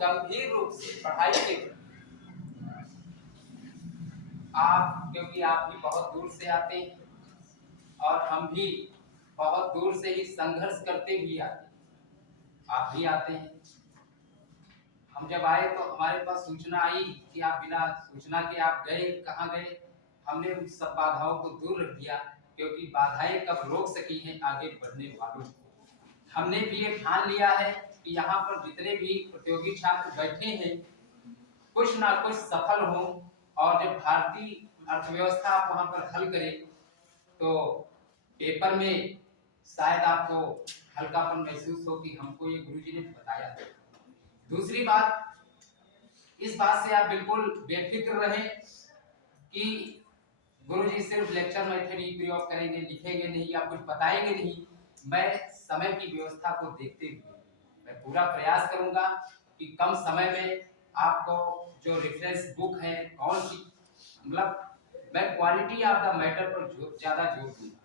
गंभीर रूप से पढ़ाई के आप, क्योंकि आप भी बहुत दूर से आते हैं और हम भी बहुत दूर से ही संघर्ष करते भी आते हैं, आप भी आते हैं। हम जब आए तो हमारे पास सूचना आई कि आप बिना सूचना के आप गए, कहाँ गए। हमने उन सब बाधाओं को दूर रख दिया, क्योंकि बाधाएं कब रोक सकी हैं आगे बढ़ने वालों को। हमने भी ये ठान लिया है कि यहाँ पर जितने भी प्रतियोगी छात्र बैठे हैं, कुछ ना कुछ सफल हों, और जब भारतीय अर्थव्यवस्था आप वहाँ पर हल करें तो पेपर में शायद आपको हल्कापन महसूस हो कि हमको ये गुरुजी ने बताया। दूसरी बात, इस बात से आप बिल्कुल बेफिक्र रहें कि गुरुजी सिर्फ लेक्चर मेथड ही प्रयोग करेंगे, लिखेंगे नहीं या कुछ बताएंगे नहीं। मैं समय की व्यवस्था को देखते हुए मैं पूरा प्रयास करूंगा कि कम समय में आपको जो रेफरेंस बुक है कौन सी, मतलब मैं क्वालिटी ऑफ द मैटर पर ज्यादा जोर दूंगा।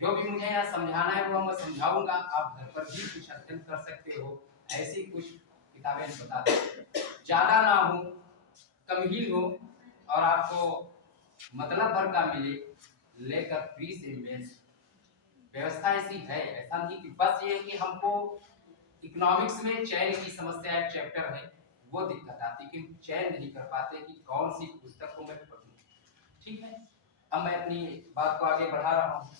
जो भी मुझे यहाँ समझाना है वो मैं समझाऊंगा, आप घर पर भी कुछ अध्ययन कर सकते हो। ऐसी कुछ किताबें बता दें, ज्यादा ना हो, कम ही हो, और आपको मतलब भर का मिले, लेकर फ्री से मिल। व्यवस्था ऐसी है, ऐसा नहीं कि बस ये कि हमको इकोनॉमिक्स में चयन की समस्या एक चैप्टर है, वो दिक्कत आती है कि चयन नहीं कर पाते कि कौन सी पुस्तक को मैं पढ़ूं। ठीक है, अब मैं अपनी बात को आगे बढ़ा रहा हूँ।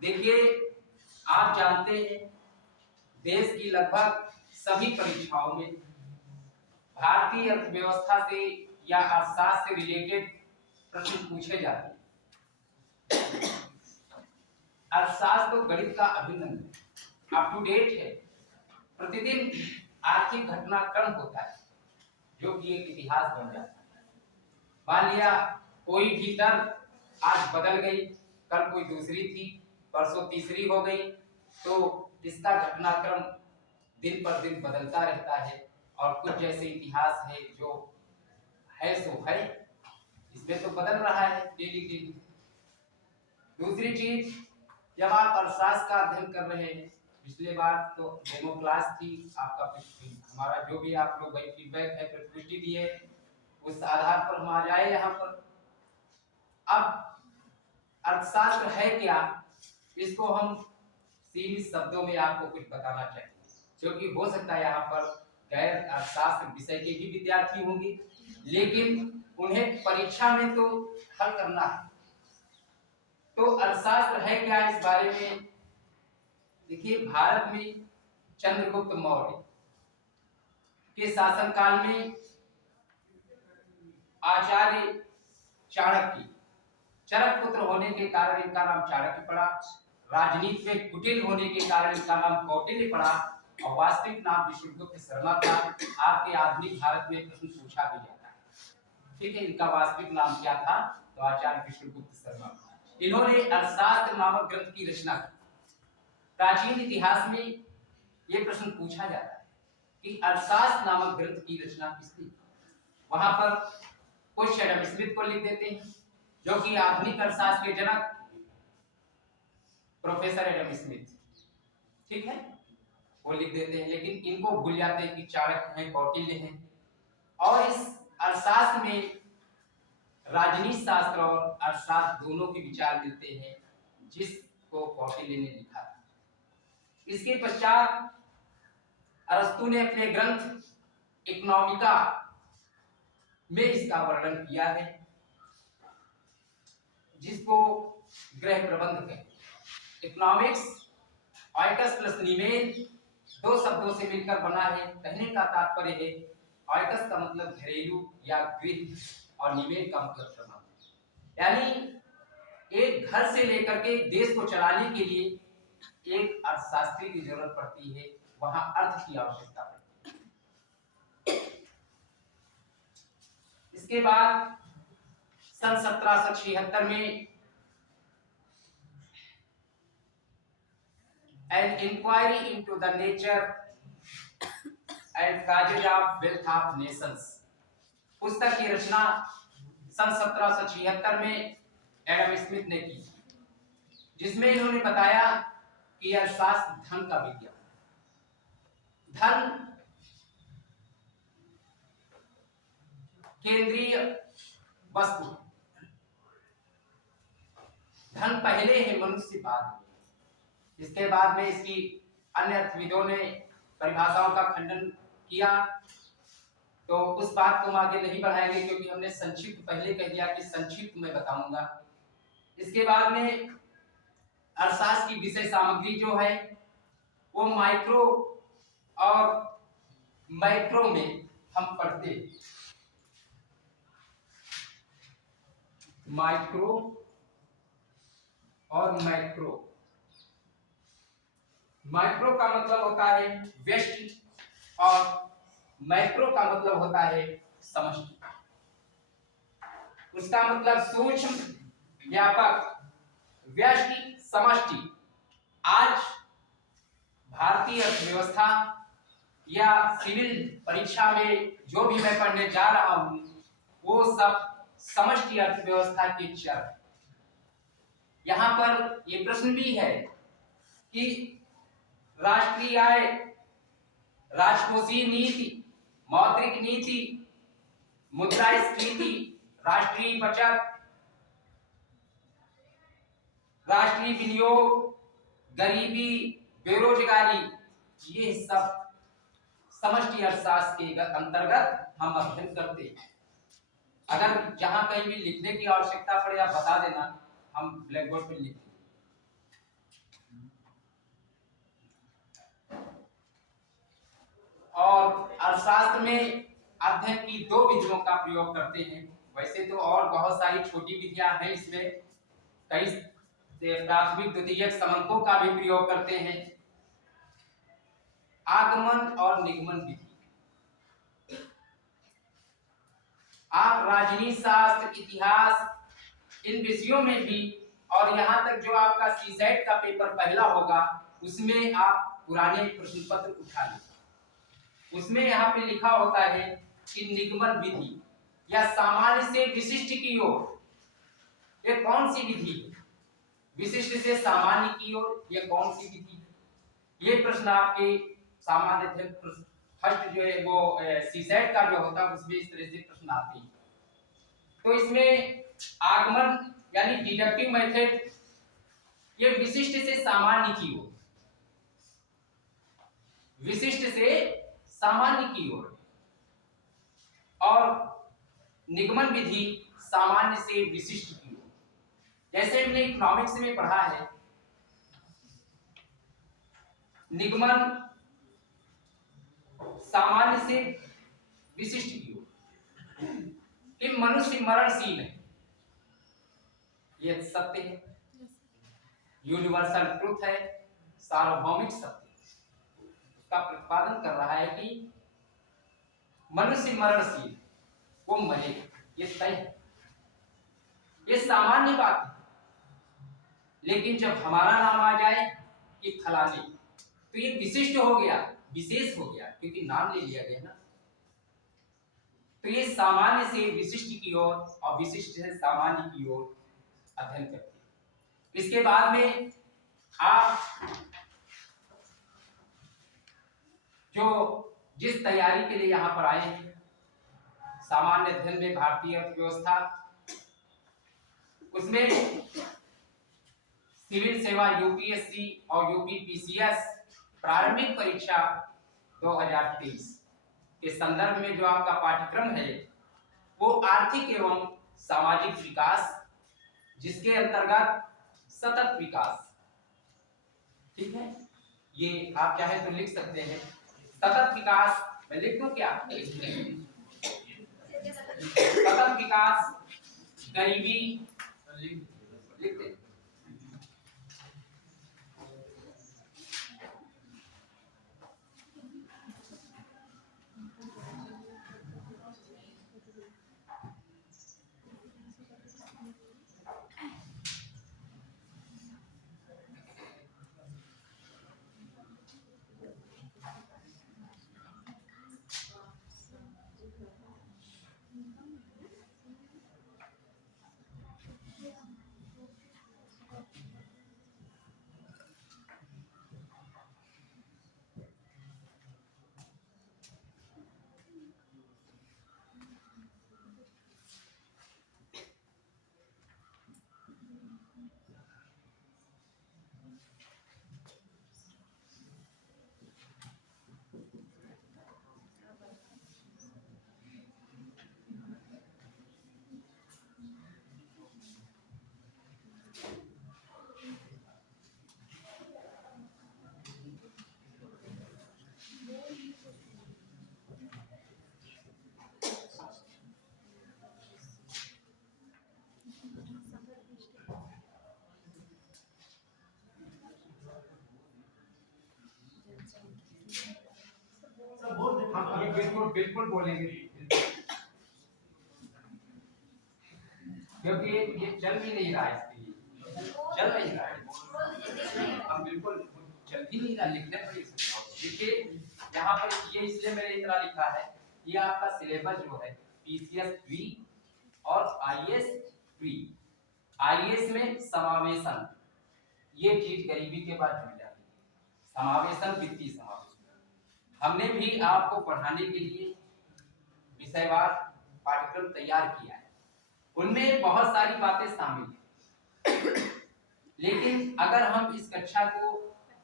देखिए, आप जानते हैं देश की लगभग सभी परीक्षाओं में भारतीय अर्थव्यवस्था से या अर्थशास्त्र से रिलेटेड प्रश्न पूछे जाते हैं। अर्थशास्त्र तो गणित का अभिन्न है, अप टू डेट है। प्रतिदिन आर्थिक घटनाक्रम होता है जो कि एक इतिहास बन जाता है। मान लिया कोई भी दर आज बदल गई, कल कोई दूसरी थी, परसों तीसरी हो गई, तो इसका घटनाक्रम दिन पर दिन बदलता रहता है। और कुछ जैसे इतिहास है जो है सो है, इसमें तो बदल रहा है डेली डेली। दूसरी चीज, जब आप अर्थशास्त्र का अध्ययन कर रहे हैं, पिछले बार तो डेमो क्लास थी आपका, हमारा जो भी आप लोग भाई फीडबैक है, प्रतिपुष्टि दिए, उस आधार पर हम आ जाए यहाँ पर। अब अर्थशास्त्र है क्या, इसको हम सीमित शब्दों में आपको कुछ बताना चाहिए, क्योंकि हो सकता है यहाँ पर गैर अर्थशास्त्र विषय के भी विद्यार्थी होंगे, लेकिन उन्हें परीक्षा में तो हल करना है। तो अर्थशास्त्र है क्या, इस बारे में देखिए। भारत में चंद्रगुप्त मौर्य के शासनकाल में आचार्य चाणक्य, चरक पुत्र होने के कारण इनका नाम चाणक्य पड़ा। राजनीति में कुटिल होने के कारण इनका नाम कौटिल्य पड़ा, और वास्तविक नाम विष्णुगुप्त शर्मा था। आपके आधुनिक भारत में प्रश्न पूछा भी जाता है, ठीक है, इनका वास्तविक नाम क्या था, तो आचार्य विष्णुगुप्त शर्मा। इन्होंने अर्थशास्त्र नामक ग्रंथ की रचना की। प्राचीन इतिहास में यह प्रश्न पूछा जाता है कि अर्थशास्त्र नामक ग्रंथ की रचना किसने की। वहां पर कुछ एडम स्मिथ को लिख देते हैं, जो कि आधुनिक अर्थशास्त्र के जनक प्रोफेसर एडम स्मिथ, ठीक है, वो लिख देते हैं। लेकिन इनको भूल जाते हैं कि चाणक्य हैं, कौटिल्य हैं। और इस अर्थशास्त्र में राजनीति शास्त्र और अर्थशास्त्र दोनों के विचार मिलते हैं, जिसको कौटिल्य ने लिखा था। इसके पश्चात अरस्तु ने अपने ग्रंथ इकोनॉमिका में इसका वर्णन किया है, जिसको गृह प्रबंध कहते हैं। इकोनॉमिक्स ऑयकस प्लस नीमेन दो शब्दों से मिलकर बना है। कहने का तात्पर्य है, ऑयकस का मतलब घरेलू या गृह, और नीमेन का मतलब प्रबंध। यानी एक घर से लेकर के देश को चलाने के लिए एक अर्थशास्त्री की जरूरत पड़ती है, वहां अर्थ की आवश्यकता पड़ती है। इसके बाद सन 1776 में An inquiry into the nature and causes of wealth of nations पुस्तक की रचना सन 1776 में एडम स्मिथ ने की, जिसमें इन्होंने बताया कि अर्थशास्त्र धन का विज्ञान है। धन केंद्रीय वस्तु है। धन पहले है, मनुष्य बाद में। इसके बाद में इसकी अन्य अर्थविदों ने परिभाषाओं का खंडन किया, तो उस बात को हम आगे नहीं बढ़ाएंगे क्योंकि हमने संक्षिप्त पहले कह दिया कि संक्षिप्त में बताऊंगा। इसके बाद में अर्थशास्त्र की विषय सामग्री जो है वो माइक्रो और मैक्रो में हम पढ़ते हैं। माइक्रो और मैक्रो। माइक्रो का मतलब होता है व्यष्टि और मैक्रो का मतलब होता है समष्टि। उसका मतलब सूक्ष्म, व्यापक, व्यष्टि, समष्टि। आज भारतीय अर्थव्यवस्था या सिविल परीक्षा में जो भी मैं पढ़ने जा रहा हूं वो सब समष्टि अर्थव्यवस्था के चर। यहां पर ये प्रश्न भी है कि राष्ट्रीय आय, राजकोषीय नीति, मौद्रिक नीति, मुद्रास्फीति, राष्ट्रीय बचत, राष्ट्रीय विनियोग, गरीबी, बेरोजगारी, ये सब समष्टि अर्थशास्त्र के अंतर्गत हम अध्ययन करते हैं। अगर जहां कहीं भी लिखने की आवश्यकता पड़े आप बता देना, हम ब्लैक बोर्ड पर लिख देंगे। और अर्थशास्त्र में अध्ययन की दो विधियों का प्रयोग करते हैं। वैसे तो और बहुत सारी छोटी विधियां हैं, इसमें कई प्राथमिक द्वितीयक समंकों का भी प्रयोग करते हैं। आगमन और निगमन विधि। आप राजनीति शास्त्र, इतिहास, इन विषयों में भी, और यहाँ तक जो आपका सीसेट का पेपर पहला होगा उसमें आप पुराने प्रश्न पत्र उठा लें। उसमें यहाँ पे लिखा होता है कि निगमन विधि या सामान्य से विशिष्ट की ओर, ये कौन सी विधि है? विशिष्ट से सामान्य की ओर ये कौन सी विधि है? ये प्रश्न आपके सामान्य फर्स्ट जो है वो सीसेट का जो होता है उसमें इस तरह से प्रश्न आते हैं। तो इसमें आगमन यानी डिडक्टिव मेथड, ये विशिष्ट से सामान्य की ओर, विशिष्ट से सामान्य की ओर, और निगमन विधि सामान्य से विशिष्ट की ओर। जैसे हमने इकोनॉमिक्स में पढ़ा है, निगमन सामान्य से विशिष्ट की ओर। कि मनुष्य मरणशील है, यह सत्य है, यूनिवर्सल ट्रुथ है, सार्वभौमिक सत्य का प्रतिपादन कर रहा है कि मनुष्य मरणशील, वो मरेगा, ये तय है, ये सामान्य बात है। लेकिन जब हमारा नाम आ जाए कि फलाने, तो ये विशिष्ट हो गया, विशेष हो गया, क्योंकि नाम ले लिया गया ना। तो ये सामान्य से विशिष्ट की ओर और विशिष्ट से सामान्य की ओर अध्ययन करते हैं। इसके बाद में आप जो जिस तैयारी के लिए यहाँ पर आए हैं, सामान्य अध्ययन में भारतीय अर्थव्यवस्था, उसमें सिविल सेवा यूपीएससी और यूपीपीसीएस प्रारंभिक परीक्षा 2023 के संदर्भ में जो आपका पाठ्यक्रम है वो आर्थिक एवं सामाजिक विकास, जिसके अंतर्गत सतत विकास, ठीक है, ये आप चाहे तो लिख सकते हैं सतत विकास। मैं लिख दूं क्या? सतत विकास, गरीबी, लिख दे। हम ये बिल्कुल बिल्कुल बोलेंगे, क्योंकि ये चल भी नहीं रहा है, इसके लिए चल नहीं रहा है, हम बिल्कुल चल भी नहीं रहा, लिखने पर देखिए यहाँ पर ये इसलिए मैंने इतना लिखा है, ये आपका सिलेबस जो है पीसीएस प्री और आईएएस प्री, आईएएस में समावेशन, ये चीज गरीबी के बाद जुड़ जाती है, समावेशन, वित्तीय समावेशन। हमने भी आपको पढ़ाने के लिए विषयवार पाठ्यक्रम तैयार किया है, उनमें बहुत सारी बातें शामिल हैं, लेकिन अगर हम इस कक्षा को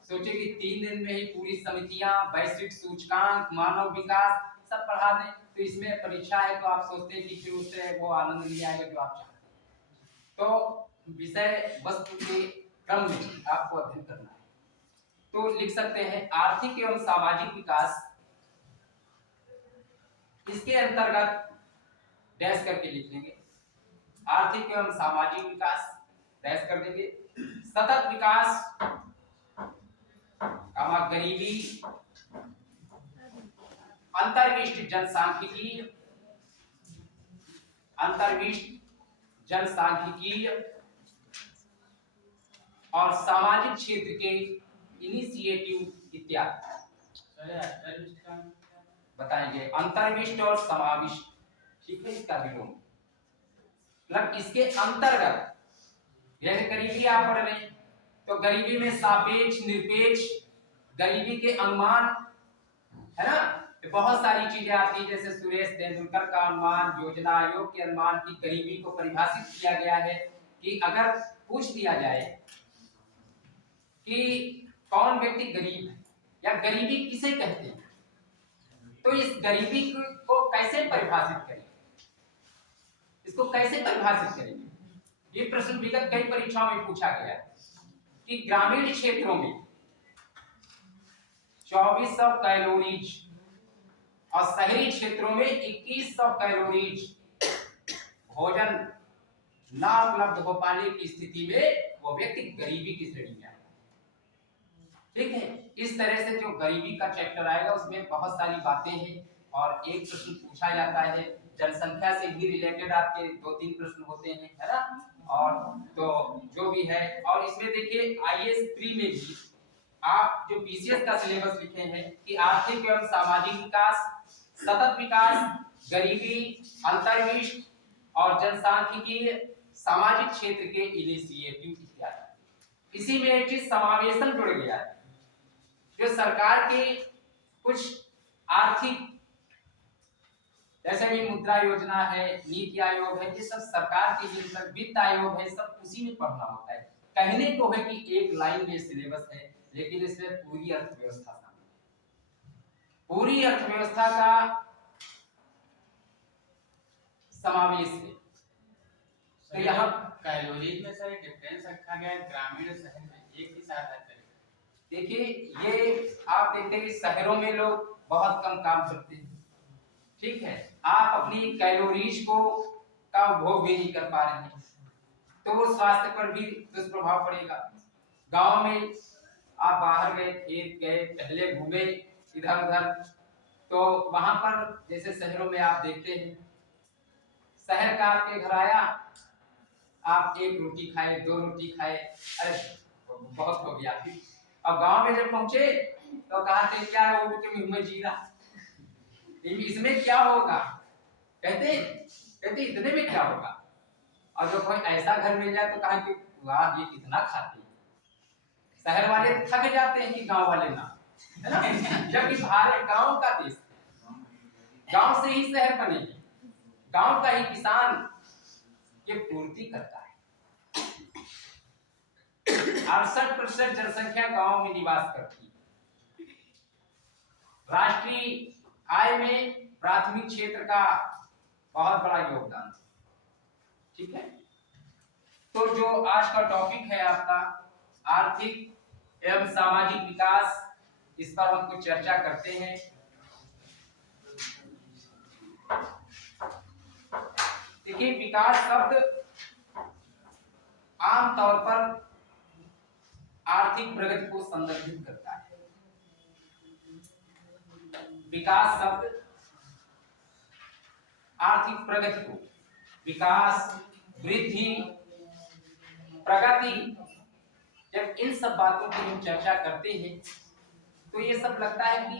सोचे कि 3 दिन में ही पूरी समितियां, वैश्विक सूचकांक, मानव विकास सब पढ़ा दें, तो इसमें परीक्षा है तो आप सोचते हैं कि फिर उससे वो आनंद नहीं आएगा जो आप चाहते हैं। तो विषय वस्तु के क्रम में आपको अध्ययन करना है, तो लिख सकते हैं आर्थिक एवं सामाजिक विकास, इसके अंतर्गत डैश करके लिख लेंगे, आर्थिक एवं सामाजिक विकास डैश कर देंगे, सतत विकास, गरीबी, अंतर्विष्ट जनसांख्यिकीय, अंतर्विष्ट जनसांख्यिकीय और सामाजिक क्षेत्र के इनिशिएटिव इत्यादि बताएंगे, अंतर्विष्ट और समाविष्ट, ठीक है, इसका विलोम, मतलब इसके अंतर्गत जैसे गरीबी आप पढ़ रहे हैं तो गरीबी में सापेक्ष, निरपेक्ष, गरीबी के अनुमान, है ना, तो बहुत सारी चीजें आती है, जैसे सुरेश तेंदुलकर का अनुमान, योजना आयोग के अनुमान की गरीबी को परिभाषित किया गया है कि अगर पूछ दिया जाए कि कौन व्यक्ति गरीब है या गरीबी किसे कहते हैं, तो इस गरीबी को कैसे परिभाषित करें, इसको कैसे परिभाषित करेंगे, ये प्रश्न विगत कई परीक्षाओं में पूछा गया है कि ग्रामीण क्षेत्रों में 2400 कैलोरीज और शहरी क्षेत्रों में 2100 कैलोरीज भोजन ना उपलब्ध हो पाने की स्थिति में वो व्यक्ति गरीबी की श्रेणी में आएगा, ठीक है। इस तरह से जो गरीबी का चैप्टर आएगा उसमें बहुत सारी बातें हैं, और एक प्रश्न पूछा जाता है जनसंख्या से भी रिलेटेड, आपके 2-3 प्रश्न होते हैं, है ना, और तो जो भी है, और इसमें देखिए आईएएस प्री में भी आप जो पीसीएस का सिलेबस लिखे हैं कि आर्थिक एवं सामाजिक विकास, सतत विकास, गरीबी, अंतर्विष्ट और जनसांख्यिकीय, सामाजिक क्षेत्र के इनिशिएटिव इत्यादि, इसी में एक चीज समावेशन जुड़ गया है, जो सरकार के कुछ आर्थिक, जैसे भी मुद्रा योजना है, नीति आयोग है, ये सब सरकार के लिए, वित्त आयोग है, सब उसी में पढ़ना होता है। कहने को है कि एक लाइन में सिलेबस है, लेकिन इसमें पूरी अर्थव्यवस्था शामिल है, पूरी अर्थव्यवस्था का समावेश है। तो यहाँ कैलोरीज में सर एक डिफरेंस रखा गया है ग्रामीण और शहर में एक ही साथ आता है। देखिए ये आप देखते हैं कि शहरों में लोग बहुत कम काम करते हैं, ठीक है, आप अपनी कैलोरीज को का उपभोग भी नहीं कर पा रहे हैं, तो वो स्वास्थ्य पर भी दुष्प्रभाव पड़ेगा। गांव में आप बाहर गए, खेत गए, टहले घूमे इधर उधर, तो वहां पर जैसे शहरों में आप देखते हैं, शहर का आपके घर आया, आप 1 रोटी खाए, 2 रोटी खाए, अरे बहुत हो गया, और गांव में जब पहुंचे तो कहा थे क्या उठ के मुंह में जीरा, इसमें क्या होगा, कहते इतने में क्या होगा, और जब कोई ऐसा घर मिल जाए तो कहा कि वाह ये कितना खाते हैं, शहर वाले थक जाते हैं कि गांव वाले ना, है ना, जबकि भारत गांव का देश, गांव से ही शहर बनेगी, गांव का ही किसान ये पूर्ति करता है। 68% जनसंख्या गांव में निवास करती है। राष्ट्रीय आय में प्राथमिक क्षेत्र का बहुत बड़ा योगदान, ठीक है। तो जो आज का टॉपिक है आपका आर्थिक एवं सामाजिक विकास, इस पर हम कुछ चर्चा करते हैं। देखिए विकास शब्द आमतौर पर आर्थिक प्रगति को संदर्भित करता है। विकास शब्द आर्थिक प्रगति को, विकास, वृद्धि, प्रगति, जब इन सब बातों की हम चर्चा करते हैं तो ये सब लगता है कि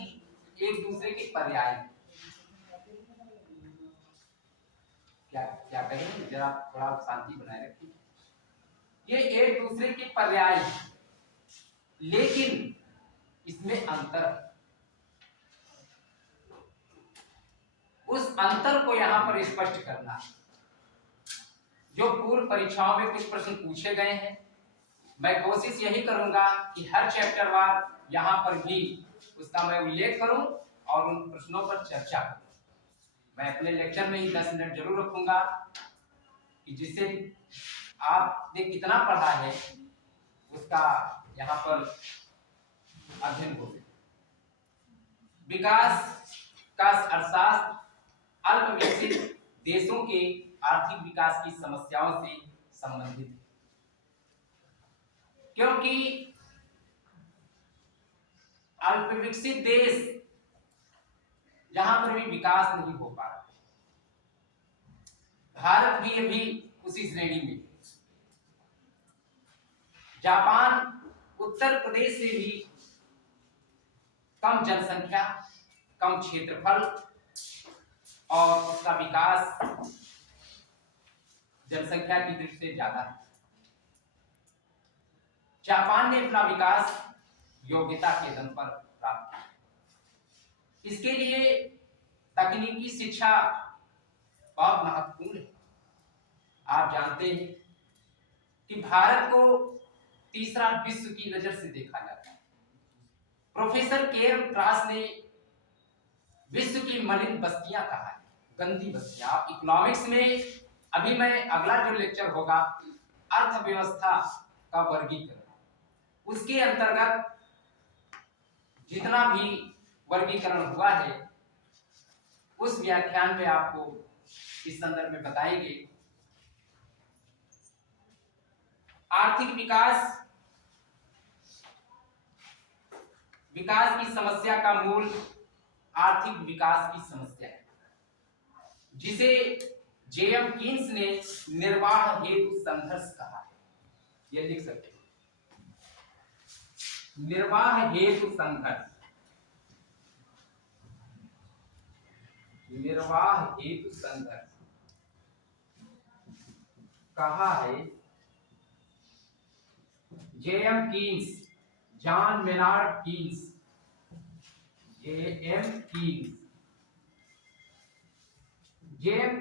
एक दूसरे के पर्याय हैं। क्या क्या कहेंगे, जरा थोड़ा शांति बनाए रखिए। ये एक दूसरे के पर्याय हैं, लेकिन इसमें अंतर है। उस अंतर को यहां पर स्पष्ट करना है। जो पूर्व परीक्षाओं में कुछ प्रश्न पूछे गए हैं, मैं कोशिश यही करूंगा कि हर चैप्टर वार यहां पर भी उसका मैं उल्लेख करूं और उन प्रश्नों पर चर्चा करूं। मैं अपने लेक्चर में ही 10 मिनट जरूर रखूंगा कि जिससे आपने कितना पढ़ा है उसका यहाँ पर अध्ययन हो। विकास का अर्थशास्त्र अल्प विकसित देशों के आर्थिक विकास की समस्याओं से संबंधित है, क्योंकि अल्प विकसित देश जहां पर भी विकास नहीं हो पा रहा, भारत भी अभी उसी श्रेणी में। जापान उत्तर प्रदेश से भी कम जनसंख्या, कम क्षेत्रफल और उसका विकास जनसंख्या की दृष्टि से ज्यादा है। जापान ने अपना विकास योग्यता के दम पर प्राप्त किया। इसके लिए तकनीकी शिक्षा बहुत महत्वपूर्ण है। आप जानते हैं कि भारत को तीसरा विश्व की नजर से देखा जाता है। Professor KM. क्लास ने विश्व की मलिन बस्तियां कहा है, गंदी बस्तियां। आप इकोनॉमिक्स में अभी मैं अगला जो लेक्चर होगा अर्थव्यवस्था का वर्गीकरण, उसके अंतर्गत जितना भी वर्गीकरण हुआ है उस व्याख्यान में आपको इस संदर्भ में बताएंगे। आर्थिक विकास की समस्या का मूल आर्थिक विकास की समस्या है, जिसे जे.एम. कीन्स ने निर्वाह हेतु संघर्ष कहा है। ये लिख सकते हैं, निर्वाह हेतु संघर्ष, निर्वाह हेतु संघर्ष कहा है J.M.. Keynes, John Maynard Keynes, J.M..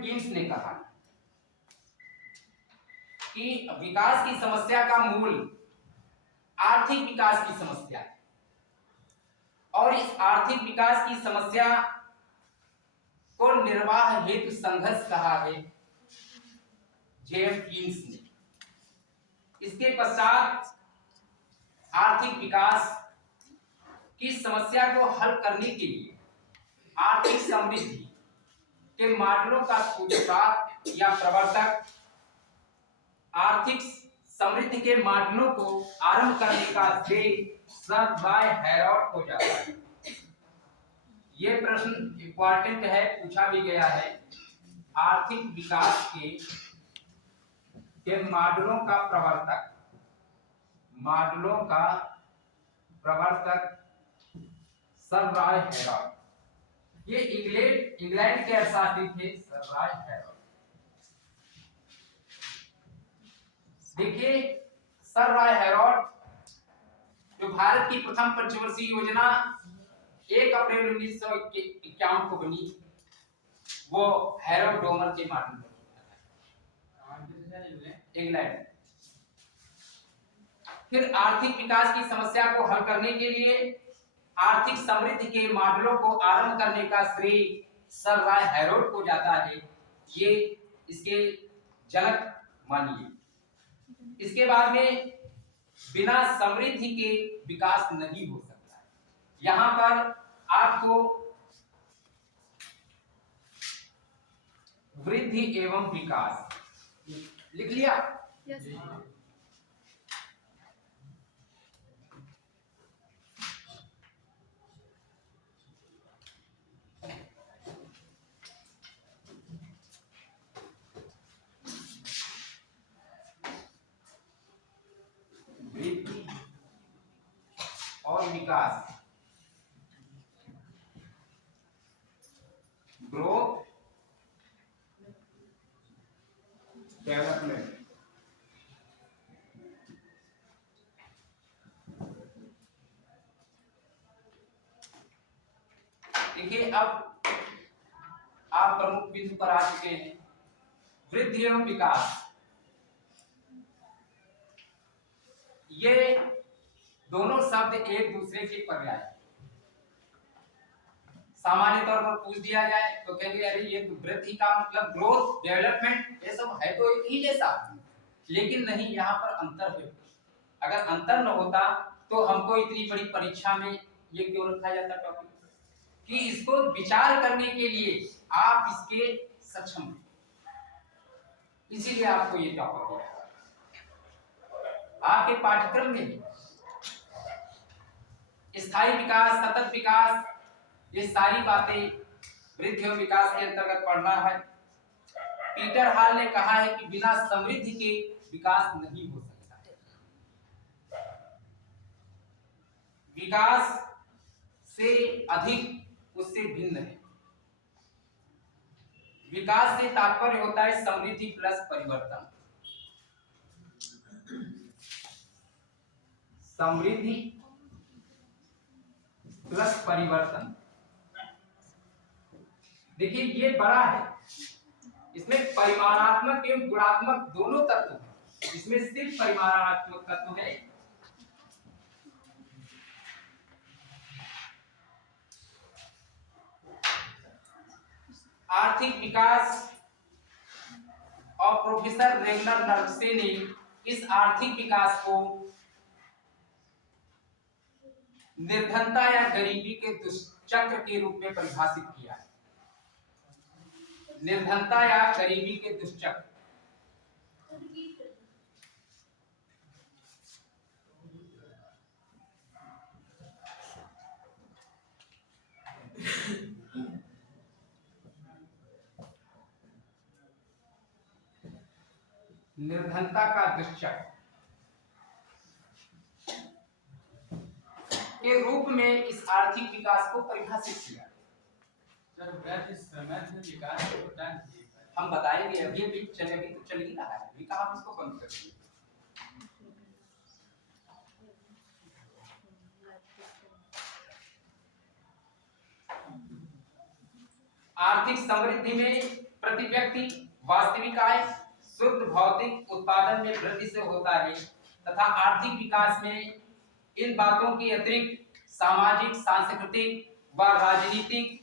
Keynes ने कहा कि विकास की समस्या का मूल आर्थिक विकास की समस्या है और इस आर्थिक विकास की समस्या को निर्वाह हेतु संघर्ष कहा है जे.एम. कीन्स ने। इसके पश्चात आर्थिक विकास की समस्या को हल करने के लिए आर्थिक समृद्धि के मॉडलों का सूत्रपात या प्रवर्तक आर्थिक समृद्धि के मॉडलों को आरंभ करने का श्रेय सर बाय हैरोल्ड को जाता है। ये प्रश्न इंपॉर्टेंट है, पूछा भी गया है। आर्थिक विकास के मॉडलों का प्रवर्तक सर बाय हैरोल्ड। ये इंग्लैंड के अर्थशास्त्री थे सर बाय हैरोल्ड। देखिए, सर राय हैरोल्ड जो भारत की प्रथम पंचवर्षीय योजना 1 अप्रैल 1951 को बनी, वो हैरोल्ड डोमर के माध्यम से इंग्लैंड। फिर आर्थिक विकास की समस्या को हल करने के लिए आर्थिक समृद्धि के मॉडलों को आरंभ करने का श्रेय सर राय हैरोल्ड को जाता है। ये इसके जनक मानिए। इसके बाद में बिना समृद्धि के विकास नहीं हो सकता है। यहां पर आपको वृद्धि एवं विकास लिख लिया। Yes. विकास, ग्रोथ डेवलपमेंट। देखिए अब आप प्रमुख बिंदु पर आ चुके हैं, वृद्धि एवं विकास। ये दोनों शब्द एक दूसरे के पर्याय हैं। सामान्य तौर पर पूछ दिया जाए तो कहेंगे अरे ये तो वृद्धि का मतलब ग्रोथ डेवलपमेंट, ये सब है तो एक ही जैसा, लेकिन नहीं, यहाँ पर अंतर है। अगर अंतर न होता तो हमको इतनी बड़ी परीक्षा में ये क्यों रखा जाता टॉपिक, कि इसको विचार करने के लिए आप इसके सक्षम हैं, इसीलिए आपको ये टॉपिक दिया आपके पाठ्यक्रम में। स्थायी विकास, सतत विकास, ये सारी बातें वृद्धि और विकास के अंतर्गत पढ़ना है। पीटर हॉल ने कहा है कि बिना समृद्धि के विकास नहीं हो सकता है। विकास से अधिक उससे भिन्न है। विकास से तात्पर्य होता है समृद्धि प्लस परिवर्तन। समृद्धि प्लस परिवर्तन। देखिए ये बड़ा है, इसमें परिमाणात्मक एवं गुणात्मक दोनों तत्व हैं। इसमें सिर्फ परिमाणात्मक तत्व है। आर्थिक विकास और प्रोफेसर रेगनर नर्वसे ने इस आर्थिक विकास को निर्धनता या गरीबी के दुष्चक्र के रूप में परिभाषित किया है। निर्धनता या गरीबी के दुष्चक्र। निर्धनता का दुष्चक्र के रूप में इस आर्थिक विकास को परिभाषित किया। विकास होता है, हम बताएंगे, अभी चले, अभी तो चल ही रहा है, अभी कहाँ हम इसको कम करेंगे। आर्थिक समृद्धि में प्रति व्यक्ति वास्तविक आय, शुद्ध भौतिक उत्पादन में वृद्धि से होता है, तथा आर्थिक विकास में इन बातों की अतिरिक्त सामाजिक, सांस्कृतिक व राजनीतिक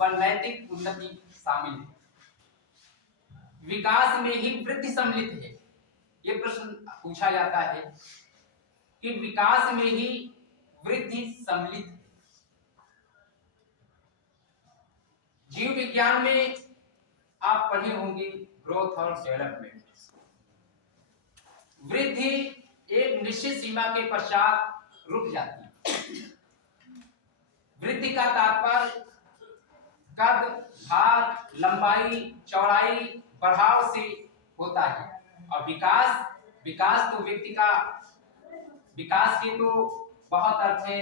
व नैतिक उन्नति शामिल है। विकास में ही वृद्धि सम्मिलित है। ये प्रश्न पूछा जाता है कि विकास में ही वृद्धि सम्मिलित है। जीव विज्ञान में आप पढ़े होंगे ग्रोथ और डेवलपमेंट। वृद्धि एक निश्चित सीमा के पश्चात रुक जाती है। वृद्धि का तात्पर्य कद, भार, लंबाई, चौड़ाई, बढ़ाव से होता है। और विकास तो व्यक्ति का, विकास के तो बहुत अर्थ है।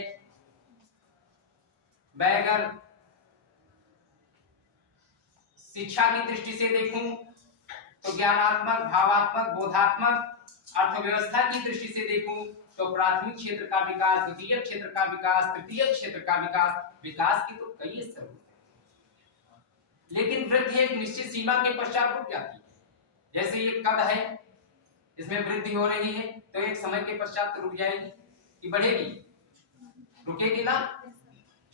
मैं अगर शिक्षा की दृष्टि से देखूं तो ज्ञानात्मक, भावात्मक, बोधात्मक, अर्थव्यवस्था की दृष्टि से देखूं तो प्राथमिक क्षेत्र का विकास, द्वितीय क्षेत्र का विकास, तृतीय क्षेत्र का विकास। विकास की तो कई स्तर होते हैं, लेकिन वृद्धि एक निश्चित सीमा के पश्चात रुक जाती है। जैसे ये कद है, इसमें वृद्धि हो रही है तो एक समय के पश्चात तो रुक जाएगी कि बढ़ेगी, रुकेगी ना।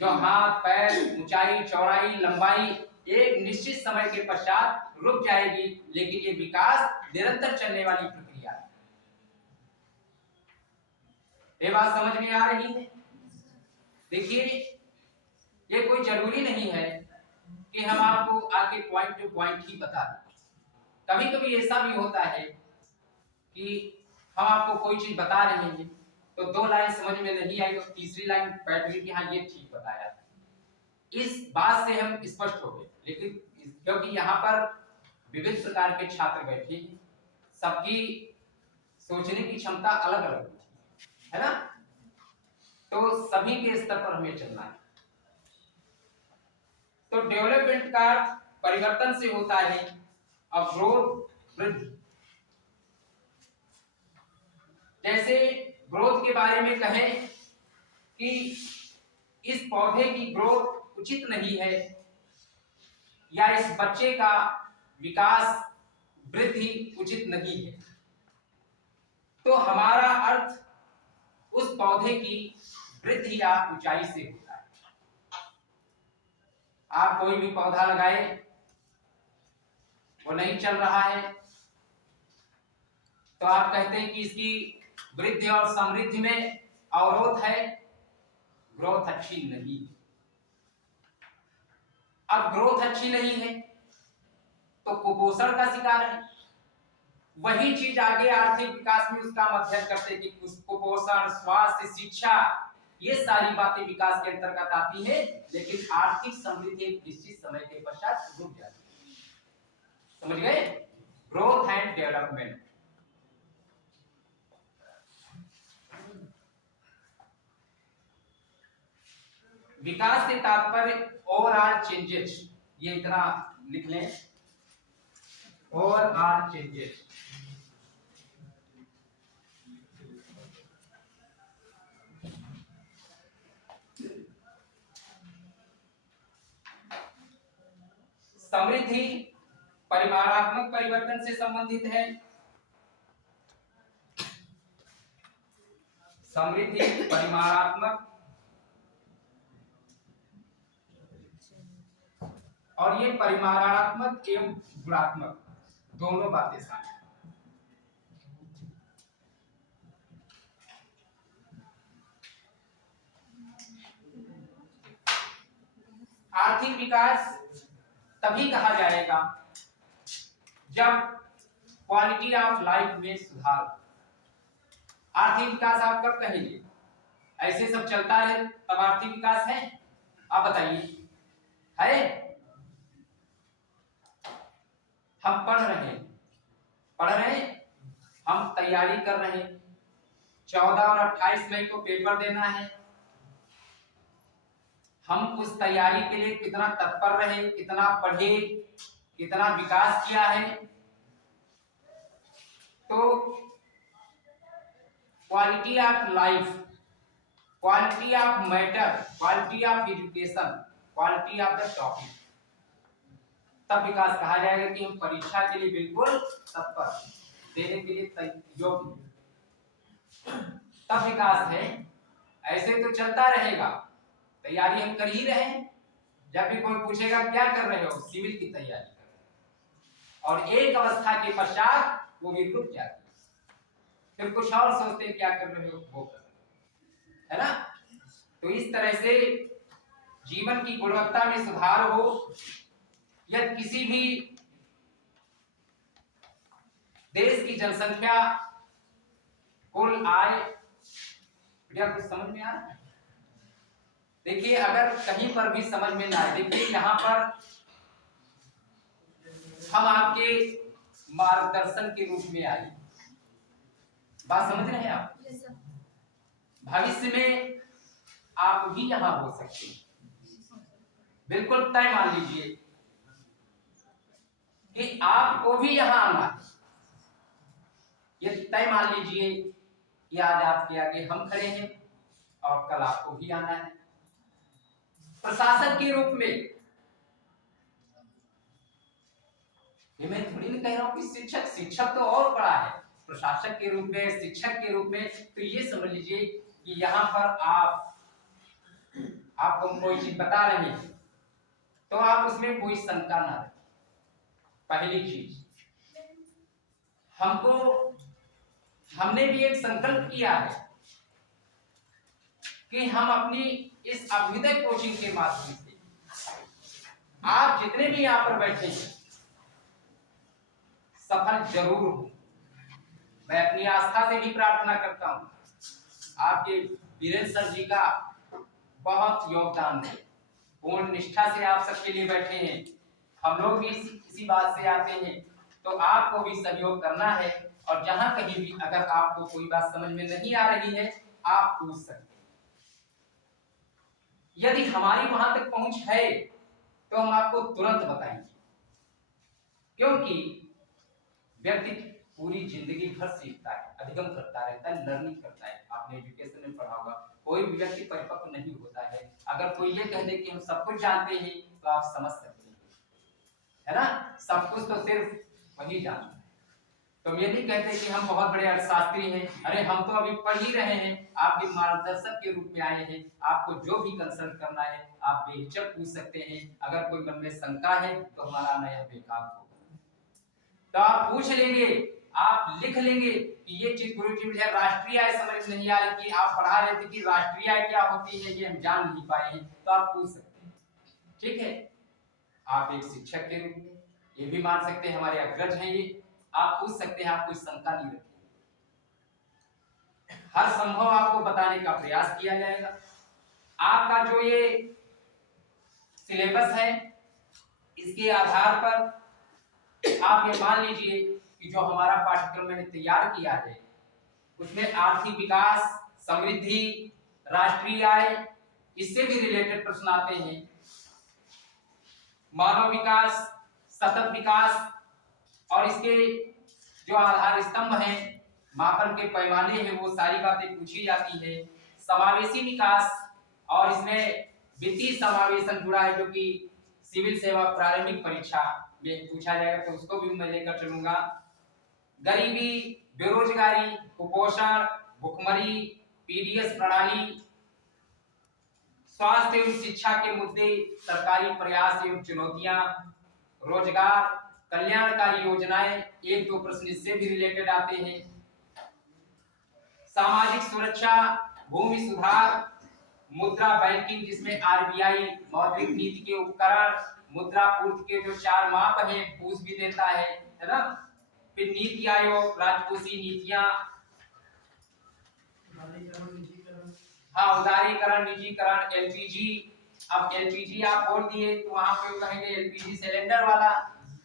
जो हाथ, पैर, ऊंचाई, चौड़ाई, लंबाई एक निश्चित समय के पश्चात रुक जाएगी, लेकिन ये विकास निरंतर चलने वाली प्रक्रिया है। ये बात समझ में आ रही है? देखिए ये कोई जरूरी नहीं है कि हम आपको आगे पॉइंट टू पॉइंट ही बता दें। कभी कभी ऐसा भी होता है कि हम आपको कोई चीज बता रहे हैं तो दो लाइन समझ में नहीं आई और तीसरी लाइन बैठ गई कि हाँ ये ठीक बताया। इस बात से हम स्पष्ट हो गए, लेकिन क्योंकि यहाँ पर विविध प्रकार के छात्र बैठे हैं, सबकी सोचने की क्षमता अलग अलग है ना। तो सभी के स्तर पर हमें चलना है। तो डेवलपमेंट का परिवर्तन से होता है ग्रोथ, वृद्धि। जैसे ग्रोथ के बारे में कहें कि इस पौधे की ग्रोथ उचित नहीं है या इस बच्चे का विकास वृद्धि उचित नहीं है, तो हमारा अर्थ उस पौधे की वृद्धि या ऊंचाई से होता है। आप कोई भी पौधा लगाए, वो नहीं चल रहा है, तो आप कहते हैं कि इसकी वृद्धि और समृद्धि में अवरोध है, ग्रोथ अच्छी नहीं। अब ग्रोथ अच्छी नहीं है तो कुपोषण का शिकार है। वही चीज आगे आर्थिक विकास में उसका मध्यम करते कि कुपोषण, स्वास्थ्य, शिक्षा, ये सारी बातें विकास के अंतर्गत आती है, लेकिन आर्थिक समृद्धि एक निश्चित समय के पश्चात रुक जाती है। समझ गए? Growth and development. विकास से तात्पर्य ओवरऑल चेंजेस, ये इतना लिख लें, ओवरऑल चेंजेस। समृद्धि परिमाणात्मक परिवर्तन से संबंधित है। समृद्धि परिमाणात्मक और ये परिमाणात्मक एवं गुणात्मक दोनों बातें शामिल हैं। आर्थिक विकास तभी कहा जाएगा जब क्वालिटी ऑफ लाइफ में सुधार हो। आर्थिक विकास आप कब कहेंगे? ऐसे सब चलता है तब आर्थिक विकास है? आप बताइए, है? हम पढ़ रहे हैं, हम तैयारी कर रहे हैं, 14 और 28 मई को पेपर देना है। हम उस तैयारी के लिए कितना तत्पर रहे, कितना पढ़े, कितना विकास किया है। तो quality of life, quality of matter, quality of education, quality of the topic, तब विकास कहा जाएगा कि हम परीक्षा के लिए बिल्कुल तत्पर, देने के लिए योग्य, तब विकास है। ऐसे तो चलता रहेगा, तैयारी हम कर ही रहे हैं। जब भी कोई पूछेगा क्या कर रहे हो, सिविल की तैयारी कर रहे हैं, और एक अवस्था के पश्चात वो भी रुक जाती है, फिर कुछ और सोचते हैं क्या कर रहे हो, वो कर रहे हो, है ना? तो इस तरह से जीवन की गुणवत्ता में सुधार हो या किसी भी देश की जनसंख्या, कुल आय, क्या कुछ समझ में आ रहा है? देखिए, अगर कहीं पर भी समझ में ना आए, देखिए यहाँ पर हम आपके मार्गदर्शन के रूप में आए, बात समझ रहे हैं आप? भविष्य में आप भी यहाँ हो सकते हैं। बिल्कुल तय मान लीजिए कि आपको भी यहाँ आना है। ये तय मान लीजिए कि आज आपके आगे हम खड़े हैं और कल आपको भी आना है प्रशासक के रूप में। ये मैं थोड़ी नहीं कह रहा हूं कि शिक्षक तो और बड़ा है, प्रशासक के रूप में, शिक्षक के रूप में। तो ये समझ लीजिए कि यहाँ पर आपको कोई चीज बता रहे हैं तो आप उसमें कोई शंका ना रखें। पहली चीज, हमने भी एक संकल्प किया है कि हम अपनी इस अभ्युदय कोचिंग के माध्यम से, आप जितने भी यहाँ पर बैठे हैं, सफल जरूर हो। मैं अपनी आस्था से भी प्रार्थना करता हूँ। आपके वीरेंद्र सर जी का बहुत योगदान है, पूर्ण निष्ठा से आप सबके लिए बैठे हैं। हम लोग भी इसी बात से आते हैं, तो आपको भी सहयोग करना है। और जहां कहीं भी अगर आपको कोई बात समझ में नहीं आ रही है, आप पूछ सकते हैं। यदि हमारी वहां तक पहुंच है तो हम आपको तुरंत बताएंगे, क्योंकि व्यक्ति पूरी जिंदगी भर सीखता है, अधिगम करता रहता है, लर्निंग करता है। आपने एजुकेशन में पढ़ा होगा, कोई भी व्यक्ति परिपक्व नहीं होता है। अगर कोई ये कह दे कि हम सब कुछ जानते हैं तो आप समझ सकते हैं, है ना, सब कुछ तो सिर्फ वही जानता है। तो हम ये नहीं कहते कि हम बहुत बड़े अर्थशास्त्री हैं, अरे हम तो अभी पढ़ ही रहे हैं, आपके मार्गदर्शक के रूप में आए हैं। आपको जो भी कंसल्ट करना है आप बेहिचक पूछ सकते हैं। अगर कोई मन में शंका है तो हमारा नया बेकार होगा, तो आप पूछ लेंगे, आप लिख लेंगे कि ये चीज गुरुजी मुझे राष्ट्रीय आय समझ नहीं आ रही, कि आप पढ़ा रहे थे कि राष्ट्रीय आय क्या होती है ये हम जान नहीं पाए हैं, तो आप पूछ सकते हैं। ठीक है, आप एक शिक्षक के रूप में ये भी मान सकते हैं, हमारे अग्रज हैं ये, आप पूछ सकते हैं, आप कोई शंका नहीं रखें। हर संभव आपको बताने का प्रयास किया जाएगा। आपका जो ये सिलेबस है इसके आधार पर आप ये मान लीजिए कि जो हमारा पाठ्यक्रम मैंने तैयार किया है उसमें आर्थिक विकास, समृद्धि, राष्ट्रीय आय, इससे भी रिलेटेड प्रश्न आते हैं, मानव विकास, सतत विकास, और इसके जो आधार स्तंभ हैं, मापन के पैमाने हैं, वो सारी बातें पूछी जाती है। समावेशी विकास, और इसमें वित्तीय समावेशन जुड़ा है जो कि सिविल सेवा प्रारंभिक परीक्षा में पूछा जाएगा, तो उसको भी मैं लेकर चलूंगा। गरीबी, बेरोजगारी, कुपोषण, भुखमरी, पीडीएस प्रणाली, स्वास्थ्य एवं शिक्षा के मुद्दे, सरकारी प्रयास एवं चुनौतियां, रोजगार, कल्याणकारी योजनाएं, एक दो प्रश्न इससे भी रिलेटेड आते हैं। सामाजिक सुरक्षा, भूमि सुधार, मुद्रा बैंकिंग जिसमें आरबीआई मौद्रिक नीति के उपकरण, मुद्रा पूर्ति के जो 4 माप हैं पूछ भी देता है ना। फिर नीति आयोग, राजकोषीय नीतियां, हाँ उदारीकरण, निजीकरण, एलपीजी। अब एलपीजी आप बोल दिए तो वहां पे कहेंगे एलपीजी सिलेंडर वाला,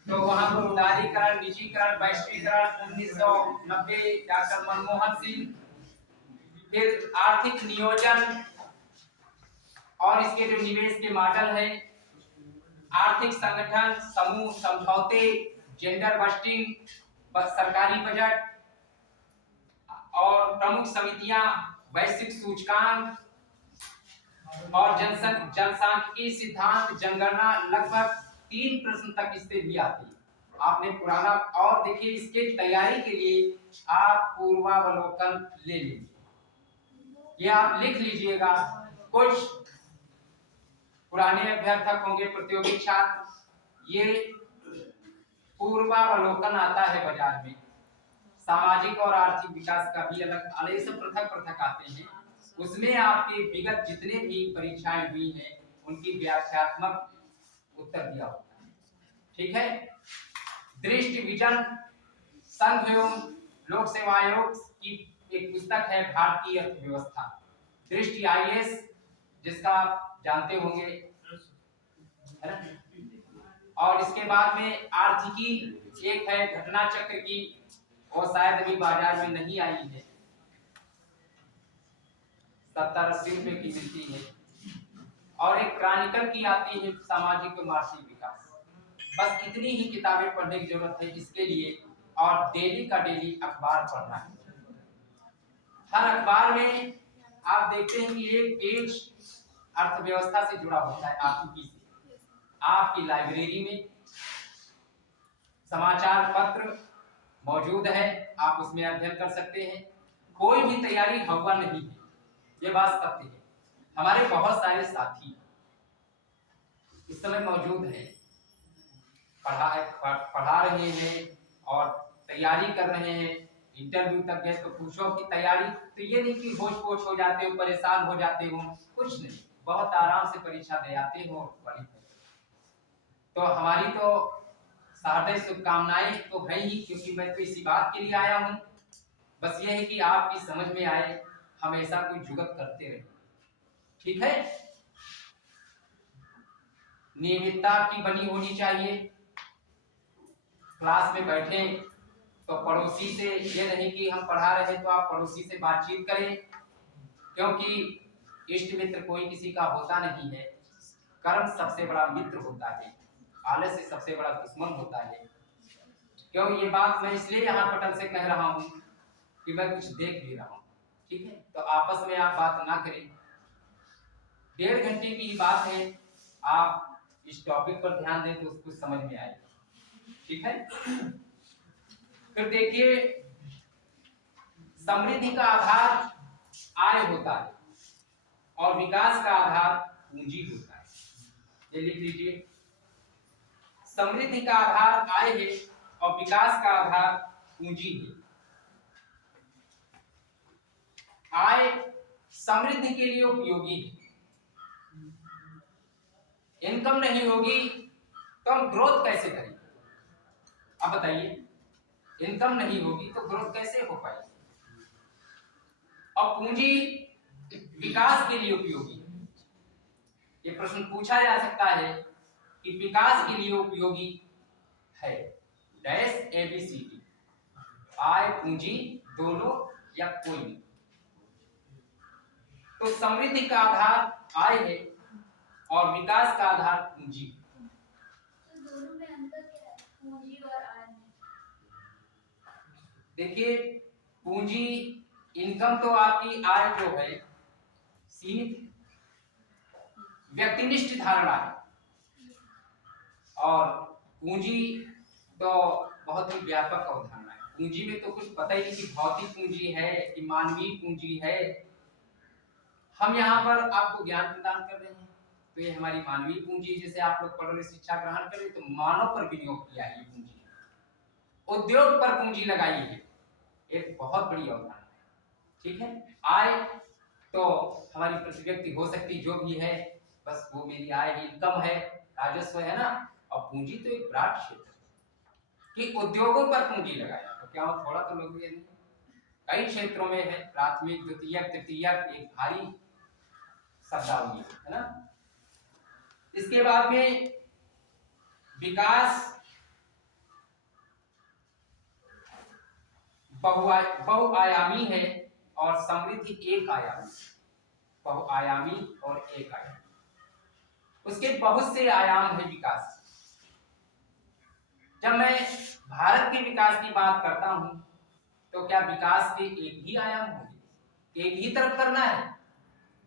तो वहां पर उदारीकरण, निजीकरण, वैश्वीकरण 1990 डॉक्टर मनमोहन सिंह। फिर आर्थिक नियोजन और इसके जो निवेश के मॉडल है, आर्थिक संगठन, समूह समझौते, जेंडर बस्टिंग, सरकारी बजट और प्रमुख समितियां, वैश्विक सूचकांक और जनसांख्यिकी सिद्धांत, जनगणना, लगभग 3 प्रश्न तक इससे भी आती है। आपने पुराना, और देखिए इसके तैयारी के लिए आप पूर्वावलोकन ले लीजिए, ये आप लिख लीजिएगा। कुछ पुराने अभ्यर्थक होंगे, प्रतियोगी छात्र, ये पूर्वावलोकन आता है बाजार में, सामाजिक और आर्थिक विकास का भी अलग अलग से पृथक पृथक आते हैं। उसमें आपके विगत जितने भी परीक्षाएं हुई हैं उनकी व्याख्यात्मक उत्तर दिया होता है। ठीक है, दृष्टि विजन, संघ एवं लोक सेवा आयोग की एक पुस्तक है भारतीय अर्थव्यवस्था, दृष्टि आईएएस, जिसका आप जानते होंगे, है ना। और इसके बाद में आर्थिकी एक है घटना चक्र की, वो शायद अभी बाजार में नहीं आई है, 70-80 रुपए की मिलती है। और एक क्रॉनिकल की आती है, सामाजिक और आर्थिक विकास। बस इतनी ही किताबें पढ़ने की जरूरत है इसके लिए, और डेली का डेली अखबार पढ़ना है। हर अखबार में आप देखते हैं कि एक पेज अर्थव्यवस्था से जुड़ा होता है, आर्थिकी से। आपकी लाइब्रेरी में समाचार पत्र मौजूद है, आप उसमें अध्ययन कर सकते हैं। कोई भी तैयारी हवा नहीं है, ये बात सत्य है। हमारे बहुत सारे साथी इस समय मौजूद हैं, पढ़ा रहे हैं और तैयारी कर रहे हैं, इंटरव्यू तक गए तो पूछो की तैयारी, तो ये नहीं कि होश पोश हो जाते हो, परेशान हो जाते हो, कुछ नहीं, बहुत आराम से परीक्षा दे आते हो। तो हमारी तो हार्दिक शुभकामनाएं तो है ही, क्योंकि मैं तो इसी बात के लिए आया हूँ। बस ये है कि आपकी समझ में आए, हमेशा कोई जुगत करते रहे। ठीक है, नियमितता आपकी बनी होनी चाहिए। क्लास में बैठे तो पड़ोसी से ये नहीं कि हम पढ़ा रहे तो आप पड़ोसी से बातचीत करें, क्योंकि इष्ट मित्र कोई किसी का होता नहीं है, कर्म सबसे बड़ा मित्र होता है, आलस्य सबसे बड़ा दुश्मन होता है। क्यों ये बात मैं इसलिए यहाँ पटल से कह रहा हूँ कि मैं कुछ देख भी रहा हूँ, ठीक है। तो आपस में आप बात ना करें, 1.5 घंटे की ही बात है, आप इस टॉपिक पर ध्यान दें तो उसको समझ में आएगा, ठीक है। फिर देखिए, समृद्धि का आधार आय होता है और विकास का आधार पूंजी होता है। ये लिख लीजिए, समृद्धि का आधार आय है और विकास का आधार पूंजी है। आय समृद्धि के लिए उपयोगी है, इनकम नहीं होगी तो हम ग्रोथ कैसे करेंगे? अब बताइए, इनकम नहीं होगी तो ग्रोथ कैसे हो पाएगी? और पूंजी विकास के लिए उपयोगी है। ये प्रश्न पूछा जा सकता है कि विकास के लिए उपयोगी है डैश ABCD, आय पूंजी दोनों या कोई नहीं। तो समृद्धि का आधार आय है और विकास का आधार पूंजी। तो दोनों में अंतर क्या है, पूंजी और आय में? देखिए, पूंजी इनकम तो आपकी आय जो है सीमित व्यक्तिनिष्ठ धारणा है, और पूंजी तो बहुत ही व्यापक अवधारणा है। पूंजी में तो कुछ पता ही नहीं कि भौतिक पूंजी है कि मानवीय पूंजी है। हम यहाँ पर आपको ज्ञान प्रदान कर रहे हैं तो ये हमारी मानवीय पूंजी, जैसे आप लोग पढ़ रहे शिक्षा ग्रहण कर रहे तो मानव पर विनियोग किया है ये पूंजी, उद्योग पर पूंजी लगाई है, एक बहुत बड़ी अवधारणा है, ठीक है। आय तो हमारी प्रति व्यक्ति हो सकती जो भी है, बस वो मेरी आय इनकम है, राजस्व है ना। और पूंजी तो एक विराट क्षेत्र है कि उद्योगों पर पूंजी लगाया, तो क्या वो थोड़ा तो लोग भी नहीं, कई क्षेत्रों में है, प्राथमिक द्वितीयक तृतीयक, एक भारी शब्दावली है ना। इसके बाद में विकास बहुआयामी है और समृद्धि एक आयामी, बहुआयामी और एक आयामी, उसके बहुत से आयाम है विकास। जब मैं भारत के विकास की बात करता हूं तो क्या विकास के एक ही आयाम होंगे, एक ही तरफ करना है?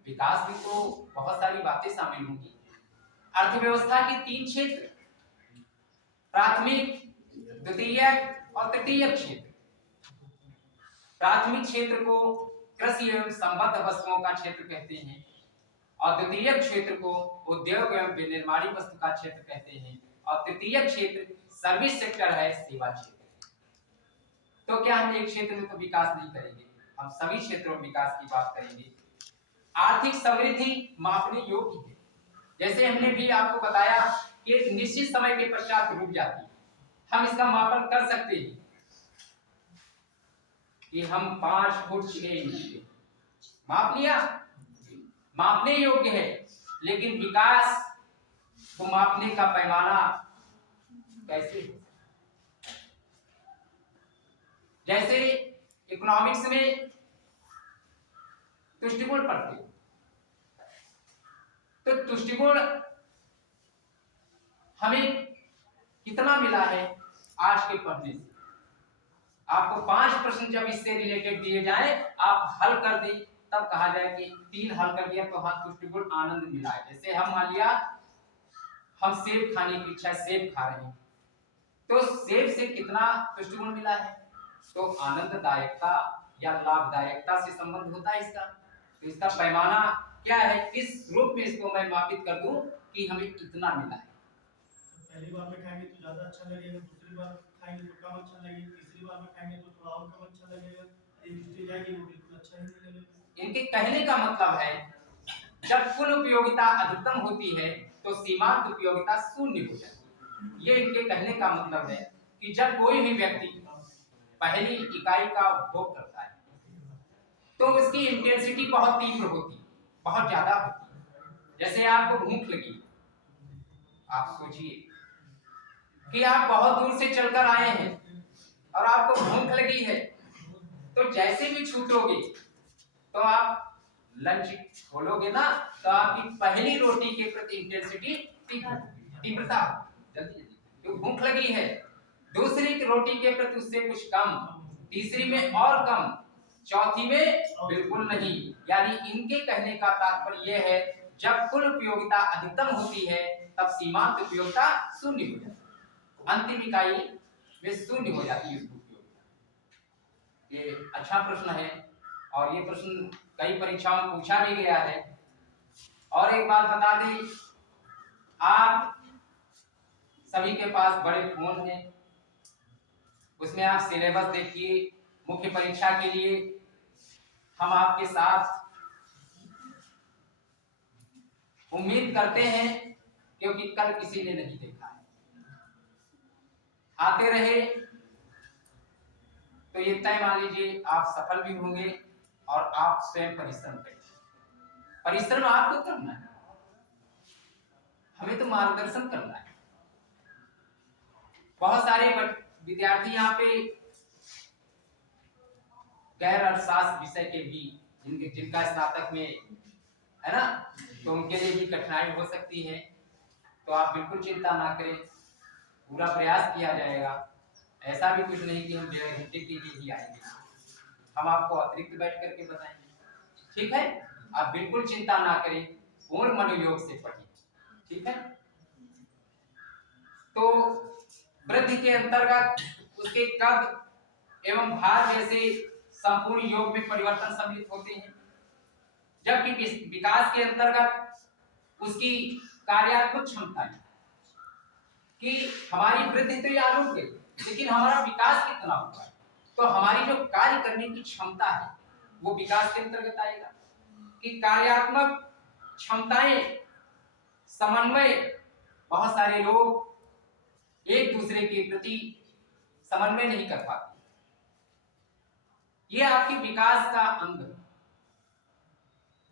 विकास में तो बहुत सारी बातें शामिल होंगी। अर्थव्यवस्था के 3 क्षेत्र, प्राथमिक, द्वितीयक और तृतीयक क्षेत्र। प्राथमिक क्षेत्र को कृषि एवं संबद्ध वस्तुओं का क्षेत्र कहते हैं और द्वितीयक क्षेत्र को उद्योग एवं विनिर्माणी वस्तु का क्षेत्र कहते हैं और तृतीयक क्षेत्र सर्विस सेक्टर है, सेवा क्षेत्र। तो क्या हम एक क्षेत्र में तो विकास नहीं करेंगे, हम सभी क्षेत्रों में विकास की बात करेंगे। आर्थिक समृद्धि मापने योग्य है, जैसे हमने भी आपको बताया कि एक निश्चित समय के पश्चात रुक जाती है, हम इसका मापन कर सकते हैं कि हम 5 फुट 6 इंच के माप लिया, मापने योग्य है। लेकिन विकास को मापने का पैमाना कैसे हो? जैसे इकोनॉमिक्स में तुष्टिगुण पढ़ते हो, तो तुष्टिगुण हमें कितना मिला है आज के पढ़ने से? आपको 5 प्रश्न जब इससे रिलेटेड दिए जाए, आप हल कर दें, तब कहा जाए कि 3 हल कर दिया तो हाँ तुष्टिगुण आनंद मिला है। जैसे हम मान लिया हम सेब खाने की इच्छा, सेब खा रहे हैं, तो सेब से कितना तुष्टिगुण मिला है? तो आनंददायकता या लाभदायकता से संबंध होता है इसका। तो इसका पैमाना क्या है, किस रूप में इसको मैं मापित कर दूं कि हमें इतना मिला है। पहली बार में खाएंगे तो ज्यादा अच्छा लगेगा, दूसरी बार खाएंगे तो कम अच्छा लगेगा, तीसरी बार में खाएंगे तो थोड़ा और कम अच्छा लगेगा, एक स्टेज आएगी वो बिल्कुल अच्छा ही नहीं लगेगा। इनके कहने का मतलब है जब कुल उपयोगिता अधिकतम होती है तो सीमांत उपयोगिता शून्य हो जाती है। ये इनके कहने का मतलब है कि जब कोई भी व्यक्ति पहली इकाई का उपभोग करता है तो उसकी इंटेंसिटी बहुत तीव्र होती है, बहुत ज्यादा होती है। जैसे आपको भूख लगी, आप सोचिए कि आप बहुत दूर से चलकर आए हैं और आपको भूख लगी है, तो जैसे भी छूटोगे तो आप लंच खोलोगे ना तो आपकी पहली रोटी के प्रति इंटेंसिटी तीव्रता जल्दी जल्दी, तो भूख लगी है। दूसरी रोटी के प्रति उससे कुछ कम, तीसरी में और कम, चौथी में बिल्कुल नहीं। यानी इनके कहने का तात्पर्य यह है जब कुल उपयोगिता अधिकतम होती है तब सीमांत उपयोगिता शून्य हो जाती है, अंतिम इकाई में शून्य हो जाती है उसकी उपयोगिता। ये अच्छा प्रश्न है और ये प्रश्न कई परीक्षाओं में पूछा भी गया है। और एक बात बता दें, आप सभी के पास बड़े फोन हैं, उसमें आप सिलेबस देखिए। मुख्य परीक्षा के लिए हम आपके साथ उम्मीद करते हैं, क्योंकि कल किसी ने नहीं देखा है। आते रहे तो ये तय मान लीजिए आप सफल भी होंगे और आप स्वयं परिश्रम करें। परिश्रम आपको करना है, हमें तो मार्गदर्शन करना है। बहुत सारे विद्यार्थी यहाँ पे गैर अर्थशास्त्र विषय के भी जिनका स्नातक में है ना, तो उनके लिए भी कठिनाई हो सकती है। तो आप बिल्कुल चिंता ना करें, पूरा प्रयास किया जाएगा। ऐसा भी कुछ नहीं कि हम 1.5 घंटे के लिए ही आएंगे, हम आपको अतिरिक्त बैठ करके बताएंगे। ठीक है, आप बिल्कुल चिंता ना करें, पूर्ण मनोयोग से पढ़िए। ठीक है, तो वृद्धि के अंतर्गत उसके कद एवं भार जैसे संपूर्ण योग में परिवर्तन सम्मिलित होते हैं, जबकि विकास के अंतर्गत उसकी कार्यात्मक क्षमता कि हमारी वृद्धि तो आरोग्य, लेकिन हमारा विकास कितना हुआ है, तो हमारी जो कार्य करने की क्षमता है वो विकास के अंतर्गत आएगा। कि कार्यात्मक क्षमताएं, समन्वय, बहुत सारे लोग एक दूसरे के प्रति समन्वय नहीं कर पाते, ये आपके विकास का अंग है।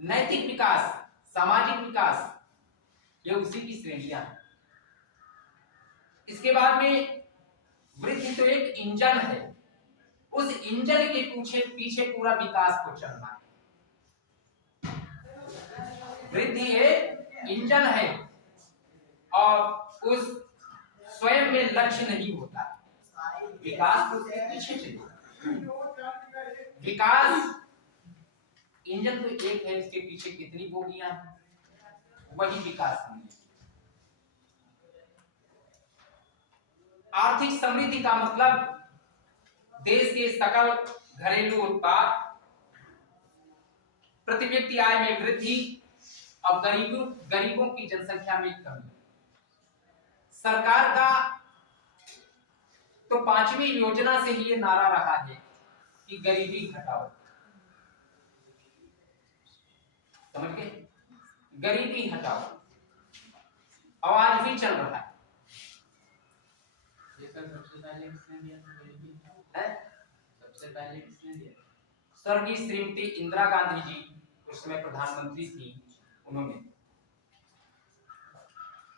नैतिक विकास, सामाजिक विकास, ये उसी की श्रेणियां हैं। इसके बाद में वृद्धि तो एक इंजन है, उस इंजन के पीछे पूरा विकास को चलना है। वृद्धि एक इंजन है और उस स्वयं में लक्ष्य नहीं होता, विकास को उसके पीछे चलना। विकास इंजन तो एक है, इसके पीछे कितनी बोगियां हैं, वही विकास है। आर्थिक समृद्धि का मतलब देश के सकल घरेलू उत्पाद, प्रति व्यक्ति आय में वृद्धि और गरीबों की जनसंख्या में कमी। सरकार का तो 5वीं योजना से ही ये नारा रहा है कि गरीबी हटाओ, समझ गए, गरीबी हटाओ, और आज भी चल रहा है। सबसे पहले किसने दिया? स्वर्गीय श्रीमती इंदिरा गांधी जी उस समय प्रधानमंत्री थी, उन्होंने।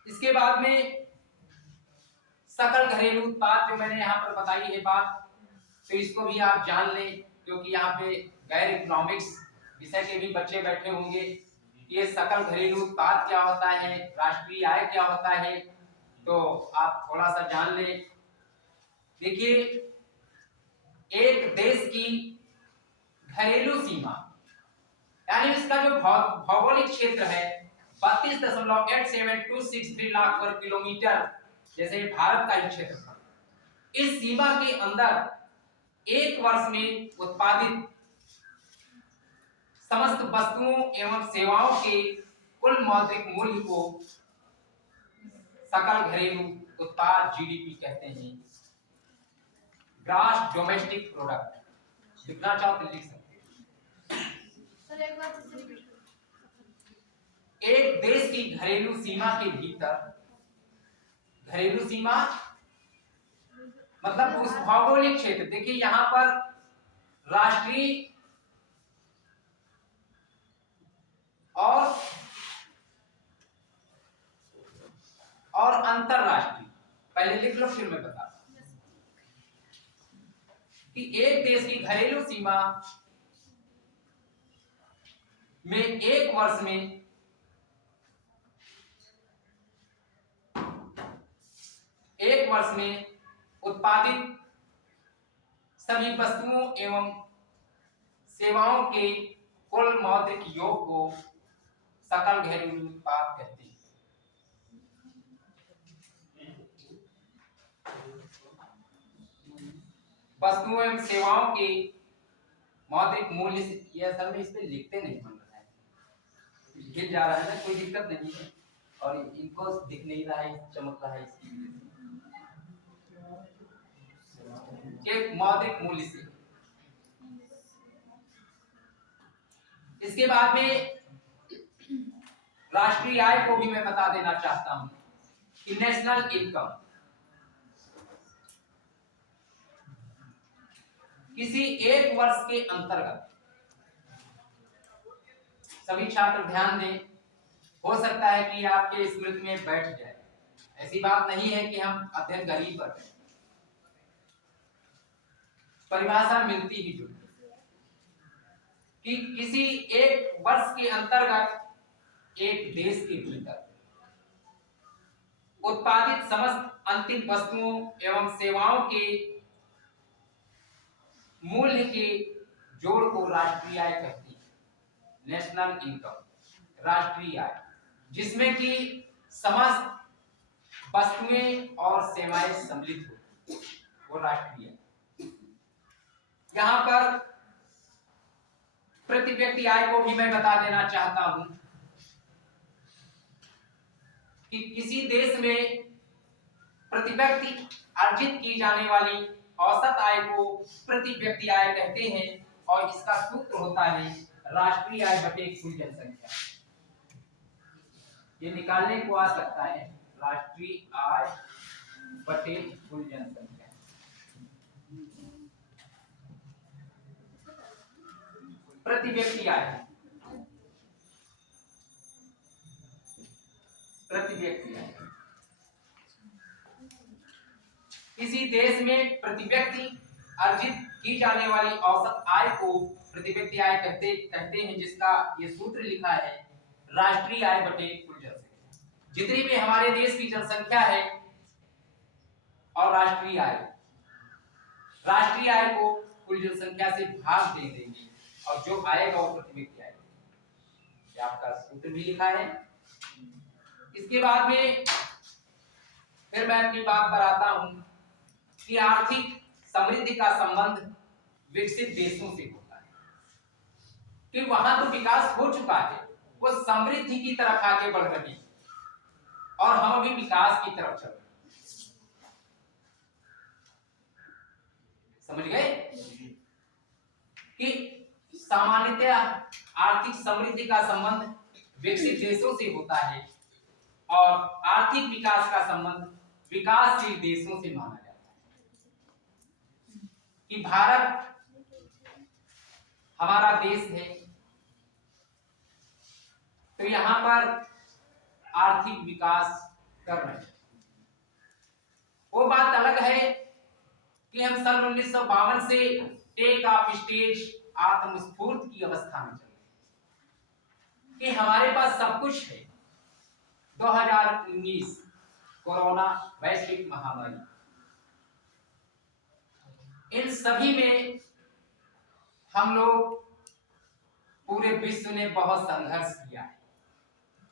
इसके बाद में सकल घरेलू उत्पाद जो मैंने यहाँ पर बताई है बात, तो इसको भी आप जान लें, क्योंकि यहाँ पे गैर इकोनॉमिक्स विषय के भी बच्चे बैठे होंगे। ये सकल घरेलू उत्पाद क्या होता है, राष्ट्रीय आय क्या होता है, तो आप थोड़ा सा जान लें। देखिए, एक देश की घरेलू सीमा यानी इसका जो भौगोलिक क्षेत्र है 32.8723 लाख वर्ग किलोमीटर, जैसे भारत का ही क्षेत्रफल, इस सीमा के अंदर एक वर्ष में उत्पादित समस्त वस्तुओं एवं सेवाओं के कुल मौद्रिक मूल्य को सकल घरेलू उत्पाद जीडीपी कहते हैं, ग्रॉस डोमेस्टिक प्रोडक्ट। लिखना चाहो तो लिख सकते हैं। सर एक बार फिर से रिपीट करो। एक देश की घरेलू सीमा के भीतर, घरेलू सीमा मतलब उस भौगोलिक क्षेत्र, देखिए यहाँ पर राष्ट्रीय और अंतरराष्ट्रीय, पहले लिख लो फिर मैं बताता हूं कि एक देश की घरेलू सीमा में एक वर्ष में उत्पादित सभी वस्तुओं एवं सेवाओं के कुल मौद्रिक योग को सकल घरेलू उत्पाद कहते हैं। वस्तुओं एवं सेवाओं के मौद्रिक मूल्य से, यह असल में इस पे लिखते नहीं बन रहा है, गिर जा रहा है ना, कोई दिक्कत नहीं है, और इनको दिख नहीं रहा है, चमक रहा है इसकी के मौद्रिक मूल्य से। इसके बाद में राष्ट्रीय आय को भी मैं बता देना चाहता हूं कि नेशनल इनकम किसी एक वर्ष के अंतर्गत, सभी छात्र ध्यान दें, हो सकता है कि आपके स्मृति में बैठ जाए, ऐसी बात नहीं है कि हम अध्ययन गरीब पर हैं, परिभाषा मिलती ही जुलती कि किसी एक वर्ष के अंतर्गत एक देश के भीतर उत्पादित समस्त अंतिम वस्तुओं एवं सेवाओं के मूल्य के जोड़ को राष्ट्रीय आय कहती है। नेशनल इनकम, राष्ट्रीय आय, जिसमें कि समस्त वस्तुएं और सेवाएं सम्मिलित होती, वो राष्ट्रीय आय। यहां पर प्रति व्यक्ति आय को भी मैं बता देना चाहता हूं कि किसी देश में प्रति व्यक्ति अर्जित की जाने वाली औसत आय को प्रति व्यक्ति आय कहते हैं, और इसका सूत्र होता है राष्ट्रीय आय बटे कुल जनसंख्या। ये निकालने को आ सकता है, राष्ट्रीय आय बटे कुल जनसंख्या। प्रति व्यक्ति आय, प्रति व्यक्ति आय, किसी देश में प्रति व्यक्ति अर्जित की जाने वाली औसत आय को प्रति व्यक्ति आय कहते हैं, जिसका ये सूत्र लिखा है राष्ट्रीय आय बटे कुल जनसंख्या। जितनी भी हमारे देश की जनसंख्या है और राष्ट्रीय आय को कुल जनसंख्या से भाग दे देंगे, और जो आएगा वो प्रति व्यक्ति आएगा। ये आपका सूत्र भी लिखा है। इसके बाद में फिर मैं अपनी बात पर आता हूं कि आर्थिक समृद्धि का संबंध विकसित देशों से होता है, कि वहां तो विकास हो चुका है, वो समृद्धि की तरफ आगे बढ़ रही है, और हम भी विकास की तरफ चल रहे हैं। समझ गए कि सामान्यतः आर्थिक समृद्धि का संबंध विकसित देशों से होता है, और आर्थिक विकास का संबंध विकासशील देशों से माना जाता है। कि भारत हमारा देश है, तो यहां पर आर्थिक विकास कर रहे हैं। वो बात अलग है कि हम सन 1952 से टेक ऑफ स्टेज आत्मस्फूर्त की अवस्था में चल रहे, कि हमारे पास सब कुछ है। 2019 कोरोना वैश्विक महामारी, इन सभी में हम लोग, पूरे विश्व ने बहुत संघर्ष किया है,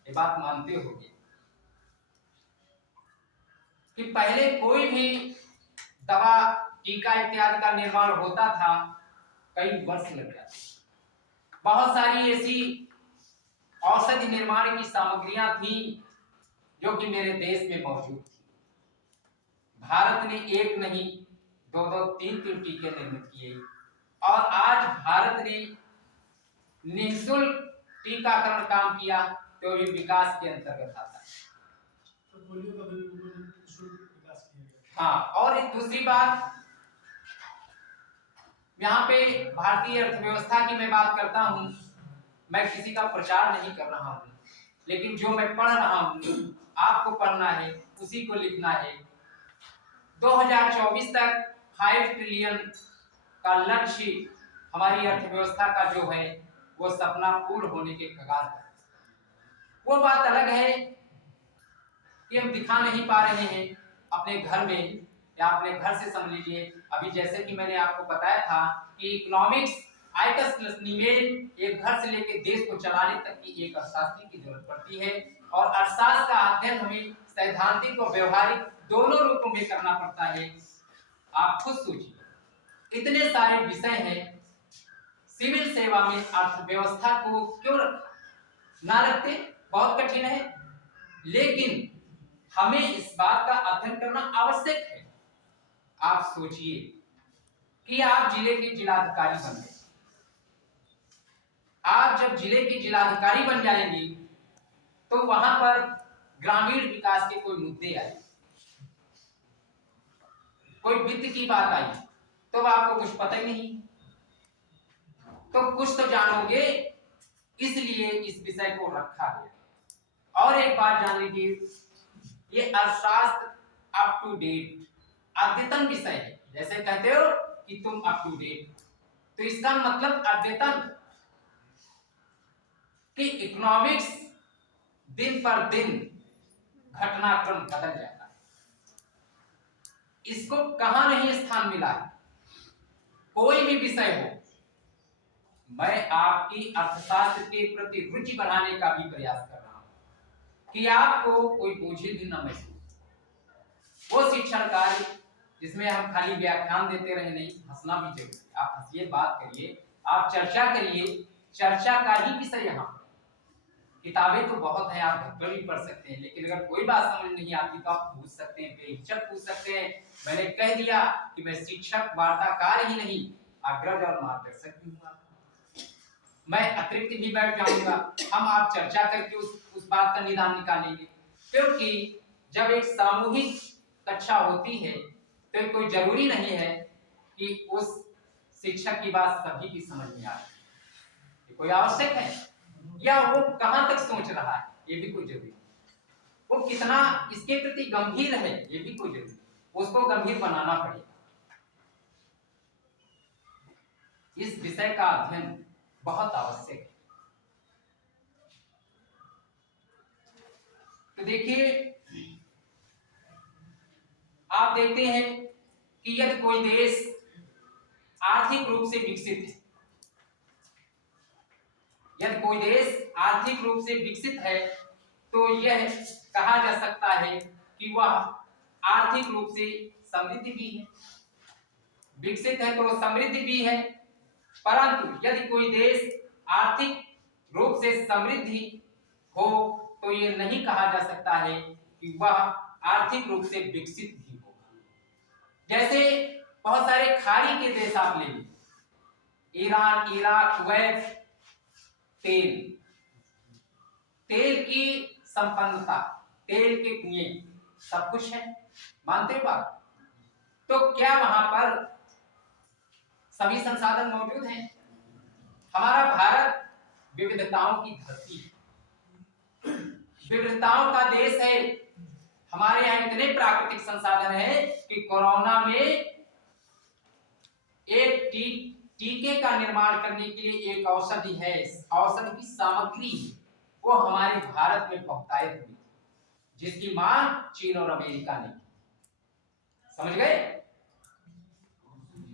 ये बात मानते होंगे कि पहले कोई भी दवा, टीका इत्यादि का निर्माण होता था, कई वर्ष लग जाते। बहुत सारी ऐसी औषधि निर्माण की सामग्रियां थी जो कि मेरे देश में मौजूद थी। भारत ने एक नहीं, दो, तीन टीके निर्मित किए, और आज भारत ने निःशुल्क टीकाकरण काम किया, तो ये विकास के अंतर्गत आता है। तो पोलियो का भी निःशुल्क विकास किया गया। हाँ, और एक दूसरी बात, यहाँ पे भारतीय अर्थव्यवस्था की मैं बात करता हूँ, मैं किसी का प्रचार नहीं कर रहा हूँ, लेकिन जो मैं पढ़ रहा हूँ, आपको पढ़ना है, उसी को लिखना है। 2024 तक 5 ट्रिलियन का लक्ष्य हमारी अर्थव्यवस्था का जो है वो सपना पूर्ण होने के कगार पर। वो बात अलग है कि हम दिखा नहीं पा रहे हैं अपने घर में, या अपने घर से समझ लीजिए। अभी जैसे कि मैंने आपको बताया था कि इकोनॉमिक्स आयकस प्लस निवेश एक घर से लेकर देश को चलाने तक की एक अर्थशास्त्री की जरूरत पड़ती है, और अर्थशास्त्र का अध्ययन हमें सैद्धांतिक और व्यवहारिक दोनों रूपों में करना पड़ता है। आप खुद सोचिए, इतने सारे विषय हैं, सिविल सेवा में अर्थव्यवस्था को क्यों ना रखते? बहुत कठिन है, लेकिन हमें इस बात का अध्ययन करना आवश्यक है। आप सोचिए कि आप जिले के जिलाधिकारी बन गए। आप जब जिले के जिलाधिकारी बन जाएंगे तो वहां पर ग्रामीण विकास के कोई मुद्दे आए, कोई वित्त की बात आई, तो आपको कुछ पता ही नहीं, तो कुछ तो जानोगे, इसलिए इस विषय को रखा गया। और एक बात जान लीजिए, ये अर्थशास्त्र अप टू डेट अद्यतन विषय है। जैसे कहते हो कि तुम अप टू डेट, तो इसका मतलब अद्यतन कि इकोनॉमिक्स दिन पर दिन घटनाक्रम बदल जाता है। इसको कहां नहीं स्थान मिला है। कोई भी विषय हो, मैं आपकी अर्थशास्त्र के प्रति रुचि बढ़ाने का भी प्रयास कर रहा हूं कि आपको कोई बोझिल न महसूस। वो शिक्षण कार्य जिसमें हम खाली व्याख्यान देते रहे नहीं, हंसना भी जरूरी है। आप हंसिए, बात करिए, आप चर्चा करिए, चर्चा का ही विषय यहाँ। किताबें तो बहुत हैं, आप घर पर भी पढ़ सकते हैं, लेकिन अगर कोई बात समझ नहीं आती तो आप पूछ सकते हैं, बेहिचक पूछ सकते हैं। मैंने कह दिया कि मैं शिक्षक वार्ताकार ही नहीं, अग्रज और मार्गदर्शक भी हूँ। मैं अतिरिक्त भी बैठ जाऊंगा, हम आप चर्चा करके उस बात का निदान निकालेंगे। क्योंकि जब एक सामूहिक कक्षा होती है तो कोई जरूरी नहीं है कि उस शिक्षक की बात सभी की समझ में आए। कोई आवश्यक है, या वो कहां तक सोच रहा है, ये भी कोई जरूरी, वो कितना इसके प्रति गंभीर है, ये भी कोई जरूरी, उसको गंभीर बनाना पड़ेगा। इस विषय का अध्ययन बहुत आवश्यक है। तो देखिए, आप देखते हैं कि यदि कोई देश आर्थिक रूप से विकसित है, यदि कोई देश आर्थिक रूप से विकसित है, तो यह कहा जा सकता है कि वह आर्थिक रूप से समृद्ध भी है। विकसित है तो समृद्ध भी है। परंतु यदि कोई देश आर्थिक रूप से समृद्धि हो तो यह नहीं कहा जा सकता है कि वह आर्थिक रूप से विकसित भी हो। जैसे बहुत सारे खाड़ी के देश आप ले लीजिए, ईरान, इराक, कुवैत, तेल की संपन्नता, तेल के कुएं, सब कुछ है, मानते हो बात? तो क्या वहां पर सभी संसाधन मौजूद हैं? हमारा भारत विविधताओं की धरती है, विविधताओं का देश है। हमारे यहाँ इतने प्राकृतिक संसाधन है कि कोरोना में एक टीके का निर्माण करने के लिए एक औषधि है, औषधि की सामग्री वो हमारे भारत में बहुतायत हुई, जिसकी मांग चीन और अमेरिका ने। समझ गए?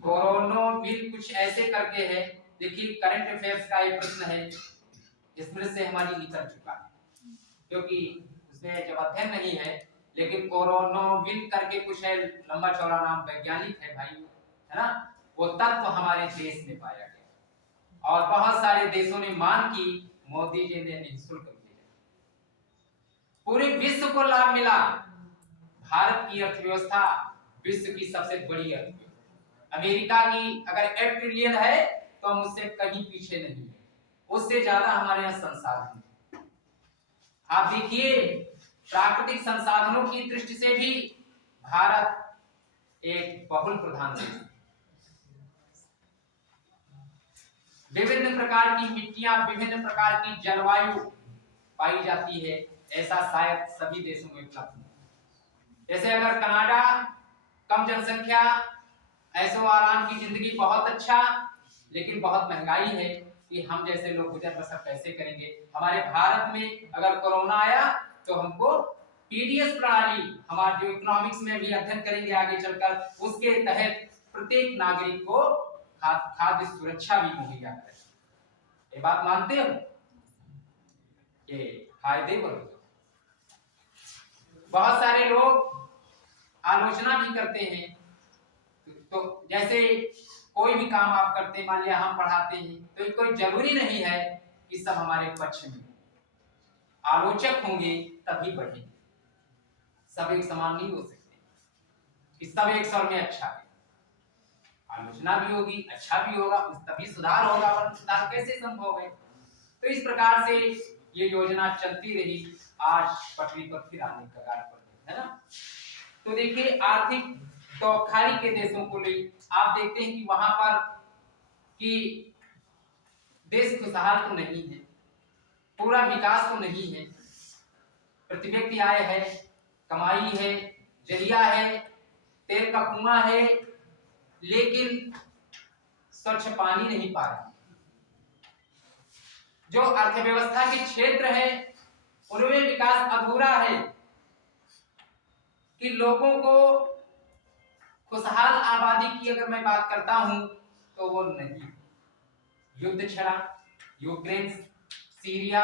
कोरोना बिल कुछ ऐसे करके है। देखिए, करंट अफेयर्स का एक प्रश्न है, इसमें से हमारी निकल चुका है क्योंकि उसमें जब अध्ययन नहीं है, लेकिन कोरोना बिल करके कुछ है, लंबा चौड़ा नाम, वैज्ञानिक है भाई, है ना? वो तत्व हमारे देश में पाया गया और बहुत सारे देशों ने मांग की, मोदी जी ने निःशुल्क दिया, पूरे विश्व को लाभ मिला। भारत की अर्थव्यवस्था विश्व की सबसे बड़ी अर्थव्यवस्था। अमेरिका की अगर 8 ट्रिलियन है तो हम उससे कहीं पीछे नहीं है, उससे ज्यादा हमारे यहाँ संसाधन है। आप देखिए, प्राकृतिक संसाधनों की दृष्टि से भी भारत एक बहुल प्रधान देश है। विभिन्न प्रकार की मिट्टियां, विभिन्न प्रकार की जलवायु पाई जाती है, ऐसा शायद सभी देशों में उपलब्ध नहीं। जैसे अगर कनाडा, कम जनसंख्या, ऐशो आराम की जिंदगी, बहुत अच्छा, लेकिन बहुत महंगाई है। कि हम जैसे लोग गुजर बसर कैसे करेंगे। हमारे भारत में अगर कोरोना आया तो हमको पीडीएस प्रणाली, हमारे जो इकोनॉमिक्स में भी अध्ययन करेंगे आगे चलकर, उसके तहत प्रत्येक नागरिक को खाद्य सुरक्षा भी मुहैया करें। ये बात मानते हो? ये फायदे बोलो। बहुत सारे लोग आलोचना भी करते हैं, तो जैसे कोई भी काम आप करते हैं, मान लिया हम पढ़ाते हैं, तो कोई जरूरी नहीं है कि सब हमारे पक्ष में आलोचक होंगे तभी बढ़ेंगे। सब एक समान नहीं हो सकते कि सब एक स्वर में अच्छा है। आलोचना भी होगी, अच्छा भी होगा, तभी सुधार होगा, वरना सुधार कैसे संभव है। तो इस प्रकार से ये योजना चलती रही, आज पटरी पर फिर आने का कगार पर है ना। तो देखिए आर्थिक तौखारी के देशों को ले आप देखते हैं कि वहां पर कि देश खुशहाल तो नहीं है, पूरा विकास तो नहीं है, प्रति व्यक्ति आय है, कमाई है, जरिया है, तेल का कुआं है, लेकिन स्वच्छ पानी नहीं पा रहे। जो अर्थव्यवस्था के क्षेत्र है उनमें विकास अधूरा है कि लोगों को खुशहाल आबादी की अगर मैं बात करता हूं तो वो नहीं। युद्ध छड़ा, यूक्रेन, सीरिया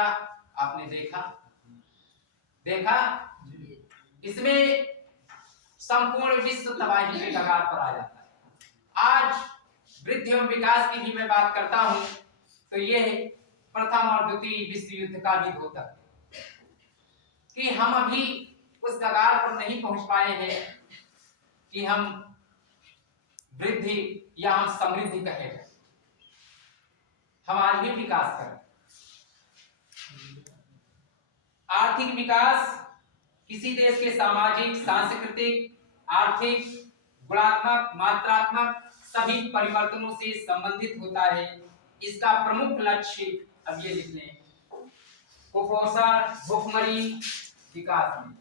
आपने देखा इसमें संपूर्ण विश्व तबाही के कगार पर आ जाता है। आज वृद्धि एवं विकास की भी मैं बात करता हूं तो ये प्रथम और द्वितीय विश्व युद्ध का भी द्योतक कि हम अभी उस कगार पर नहीं पहुंच पाए हैं कि हम वृद्धि या हम समृद्धि कहें। हम आज भी विकास करें। आर्थिक विकास किसी देश के सामाजिक, सांस्कृतिक, आर्थिक, गुणात्मक, मात्रात्मक सभी परिवर्तनों से संबंधित होता है। इसका प्रमुख लक्ष्य अब ये लिख लें, कुपोषण, भूखमरी, विकास में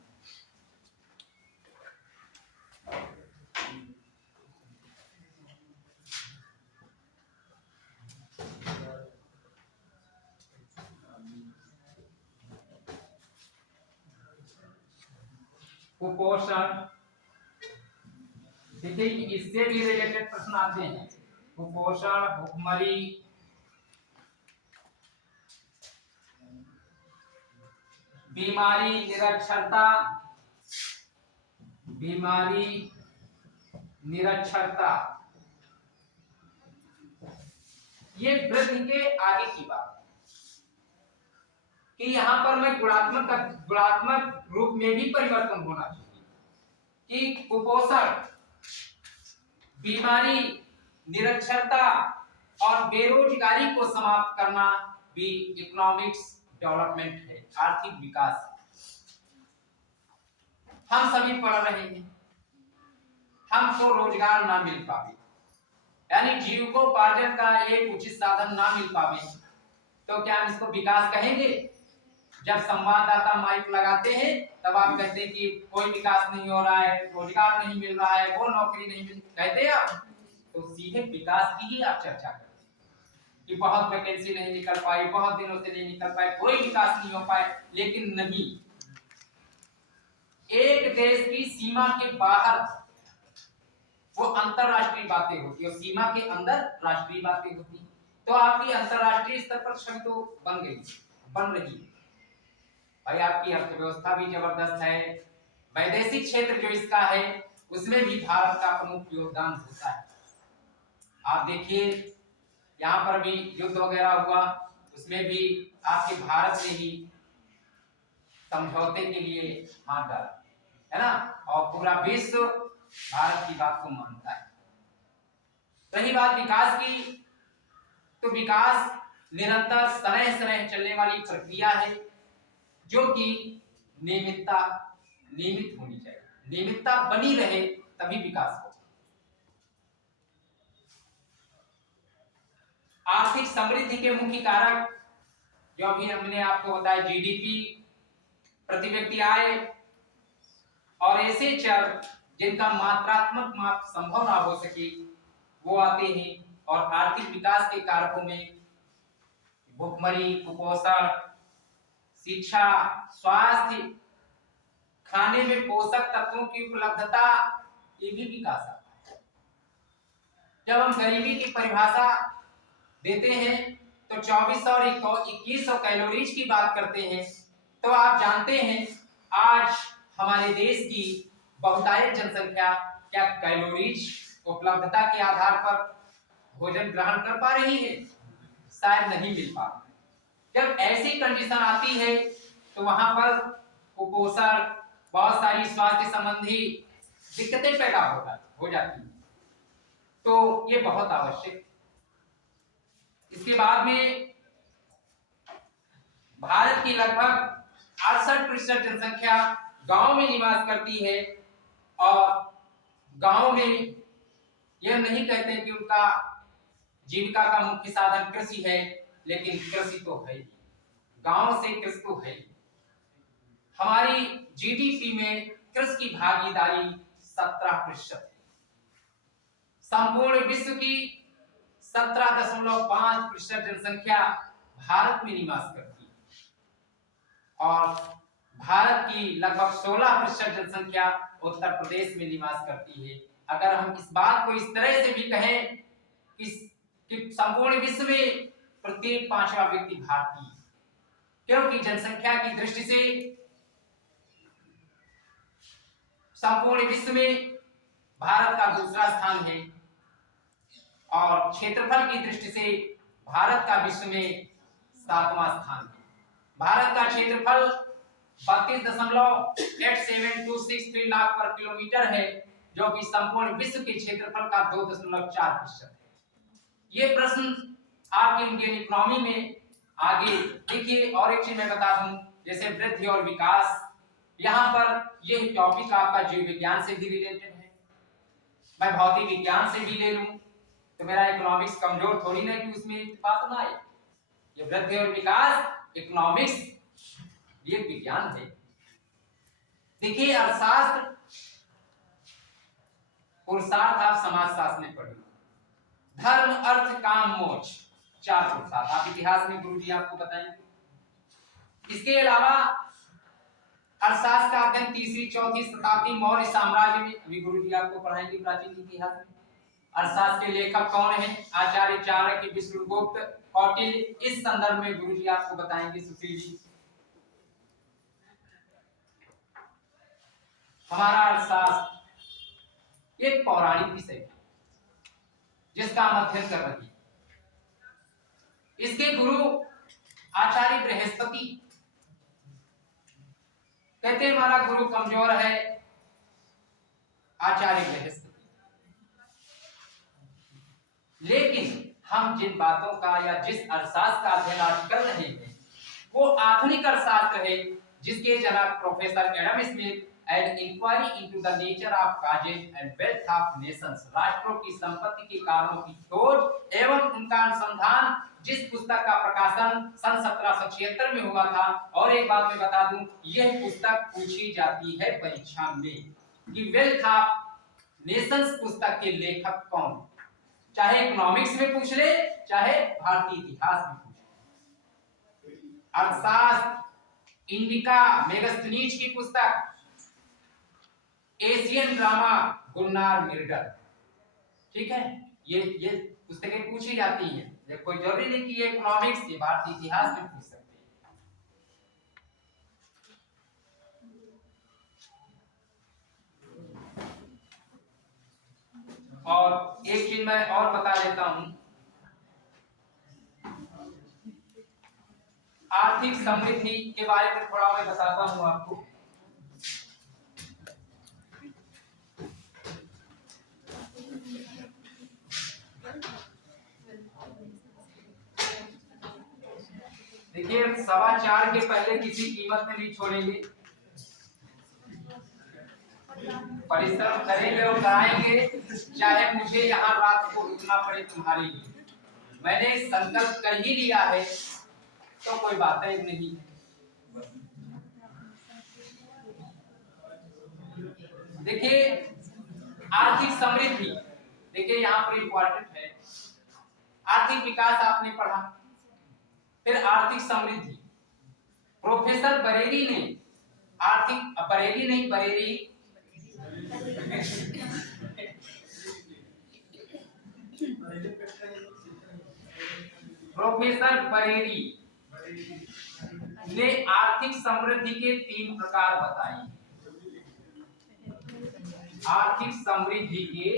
कुपोषण, देखिए इससे भी रिलेटेड प्रश्न आते हैं। कुपोषण, भूखमरी, बीमारी, निरक्षरता, ये वृद्धि के आगे की बात कि यहां पर मैं गुणात्मक रूप में भी परिवर्तन होना चाहिए कि कुपोषण, बीमारी, निरक्षरता और बेरोजगारी को समाप्त करना भी इकोनॉमिक्स डेवलपमेंट है, आर्थिक विकास। हम सभी पढ़ रहे हैं, हमको रोजगार ना मिल पावे, यानी जीविकोपार्जन का एक उचित साधन ना मिल पावे, तो क्या हम इसको विकास कहेंगे? जब संवाददाता माइक लगाते हैं तब आप कहते हैं कि कोई विकास नहीं हो रहा है, रोजगार नहीं मिल रहा है, वो नौकरी नहीं मिल, कहते हैं आप, तो सीधे विकास की ही आप चर्चा करते हैं कि बहुत वैकेंसी नहीं निकल पाई, बहुत दिनों से नहीं निकल पाए, कोई विकास नहीं हो पाए। लेकिन नहीं, एक देश की सीमा के बाहर वो अंतरराष्ट्रीय बातें होती है और सीमा के अंदर राष्ट्रीय बातें होती है। तो आपकी अंतरराष्ट्रीय स्तर पर छवि तो बन रही है भाई। आपकी अर्थव्यवस्था भी जबरदस्त है, वैदेशिक क्षेत्र जो इसका है उसमें भी भारत का प्रमुख योगदान होता है। आप देखिए यहाँ पर भी युद्ध वगैरह हुआ, उसमें भी आपके भारत ने ही समझौते के लिए हाथ डाला है ना, और पूरा विश्व भारत की बात को मानता है। रही बात विकास की, तो विकास निरंतर समय चलने वाली प्रक्रिया है जो कि नियमित होनी चाहिए, नियमितता बनी रहे तभी विकास हो। आर्थिक समृद्धि के मुख्य कारक जो अभी हमने आपको बताया, जीडीपी, प्रति व्यक्ति आय और ऐसे चर जिनका मात्रात्मक माप संभव ना हो सके वो आते हैं। और आर्थिक विकास के कारकों में भुखमरी, कुपोषण, शिक्षा, स्वास्थ्य, खाने में पोषक तत्वों की उपलब्धता, ये भी विकास आता है। जब हम गरीबी की परिभाषा देते हैं तो 2400 और 2100 कैलोरीज की बात करते हैं, तो आप जानते हैं आज हमारे देश की बहुतायत जनसंख्या क्या कैलोरीज उपलब्धता के आधार पर भोजन ग्रहण कर पा रही है? शायद नहीं मिल पा रहा है। जब ऐसी कंडीशन आती है तो वहां पर कुपोषण, बहुत सारी स्वास्थ्य संबंधी दिक्कतें पैदा हो जाती हैं। तो ये बहुत आवश्यक। इसके बाद में भारत की लगभग 68% जनसंख्या गांव में निवास करती है और गांव में यह नहीं कहते कि उनका जीविका का मुख्य साधन कृषि है, लेकिन कृषि तो है, गांव से कृषि तो है। हमारी जीडीपी में कृषि की भागीदारी 17% है। संपूर्ण विश्व की 17.5% जनसंख्या भारत में निवास करती है और भारत की लगभग 16% जनसंख्या उत्तर प्रदेश में निवास करती है। अगर हम इस बात को इस तरह से भी कहें कि संपूर्ण विश्व में प्रत्येक 5वां व्यक्ति भारतीय, क्योंकि जनसंख्या की दृष्टि से संपूर्ण विश्व में भारत का दूसरा स्थान है और क्षेत्रफल की दृष्टि से भारत का विश्व में 7वां स्थान है। भारत का क्षेत्रफल 32.8763 लाख पर किलोमीटर है, जो कि संपूर्ण विश्व के क्षेत्रफल का 2.4% है। ये प्रश्न आपके इंडियन इकोनॉमी में आगे देखिए। और एक चीज मैं बता दूं, जैसे वृद्धि और विकास, यहाँ पर यह टॉपिक आपका जीव विज्ञान से भी रिलेटेड है। मैं भौतिक विज्ञान से भी ले लूं तो मेरा इकोनॉमिक्स कमजोर थोड़ी ना कि उसमें बात ना आए। ये वृद्धि और विकास इकोनॉमिक्स ये विज्ञान है। देखिए अर्थशास्त्र, पुरुषार्थ आप समाजशास्त्र में पढ़े, धर्म, अर्थ, काम, मोक्ष, 4 पुरुषार्थ आप इतिहास में गुरुजी आपको बताएंगे। इसके अलावा अर्थशास्त्र का अध्ययन 3री-4थी शताब्दी मौर्य साम्राज्य में अभी गुरुजी आपको पढ़ाएंगे प्राचीन इतिहास में। अर्थशास्त्र के लेखक कौन हैं? आचार्य चाणक्य, विष्णुगुप्त, कौटिल्य। इस संदर्भ में गुरुजी आपको बताएंगे सुशील जी। हमारा अर्थशास्त्र एक पौराणिक विषय है जिसका हम अध्ययन कर रहे हैं। इसके गुरु आचार्य बृहस्पति कहते हैं हमारा गुरु कमजोर है, आचार्य बृहस्पति। लेकिन हम जिन बातों का या जिस अर्थशास्त्र का अध्ययन आज कर रहे हैं वो आधुनिक अर्थशास्त्र है, जिसके जनक professor Adam Smith and inquiry into the nature of causes and wealth of nations, राष्ट्रों की संपत्ति के कारणों की खोज एवं उनका अनुसंधान, जिस पुस्तक का प्रकाशन सन 1776 में हुआ था। और एक बात मैं बता दूं, यह पुस्तक पूछी जाती है परीक्षा में कि वेल्थ ऑफ नेशंस पुस्तक के लेखक कौन, चाहे इकोनॉमिक्स में पूछ ले चाहे भारतीय इतिहास में पूछ ले। अर्थशास्त्र इंडिका मेगस्थनीज की पुस्तक, एशियन ड्रामा गुन्नार मिर्डर, ठीक है, ये पुस्तकें पूछी जाती हैं। ये कोई जरूरी नहीं कि ये इकोनॉमिक्स, ये भारतीय इतिहास में पूछ सकते हैं। और एक चीज मैं और बता देता हूं, आर्थिक समृद्धि के बारे में थोड़ा मैं बताता हूं आपको। देखिए 4:15 के पहले किसी कीमत में नहीं छोड़ेंगे, परिश्रम करेंगे और कराएंगे, चाहे मुझे यहाँ रात को रुकना पड़े तुम्हारे लिए। मैंने संकल्प कर ही लिया है तो कोई बात नहीं। देखिए आर्थिक समृद्धि, देखिए यहाँ पर इंपॉर्टेंट है। आर्थिक विकास आपने पढ़ा, फिर आर्थिक समृद्धि। प्रोफेसर बरेली ने बरेली नहीं बरेली प्रोफेसर बरेली ने आर्थिक समृद्धि के 3 प्रकार बताए। आर्थिक समृद्धि के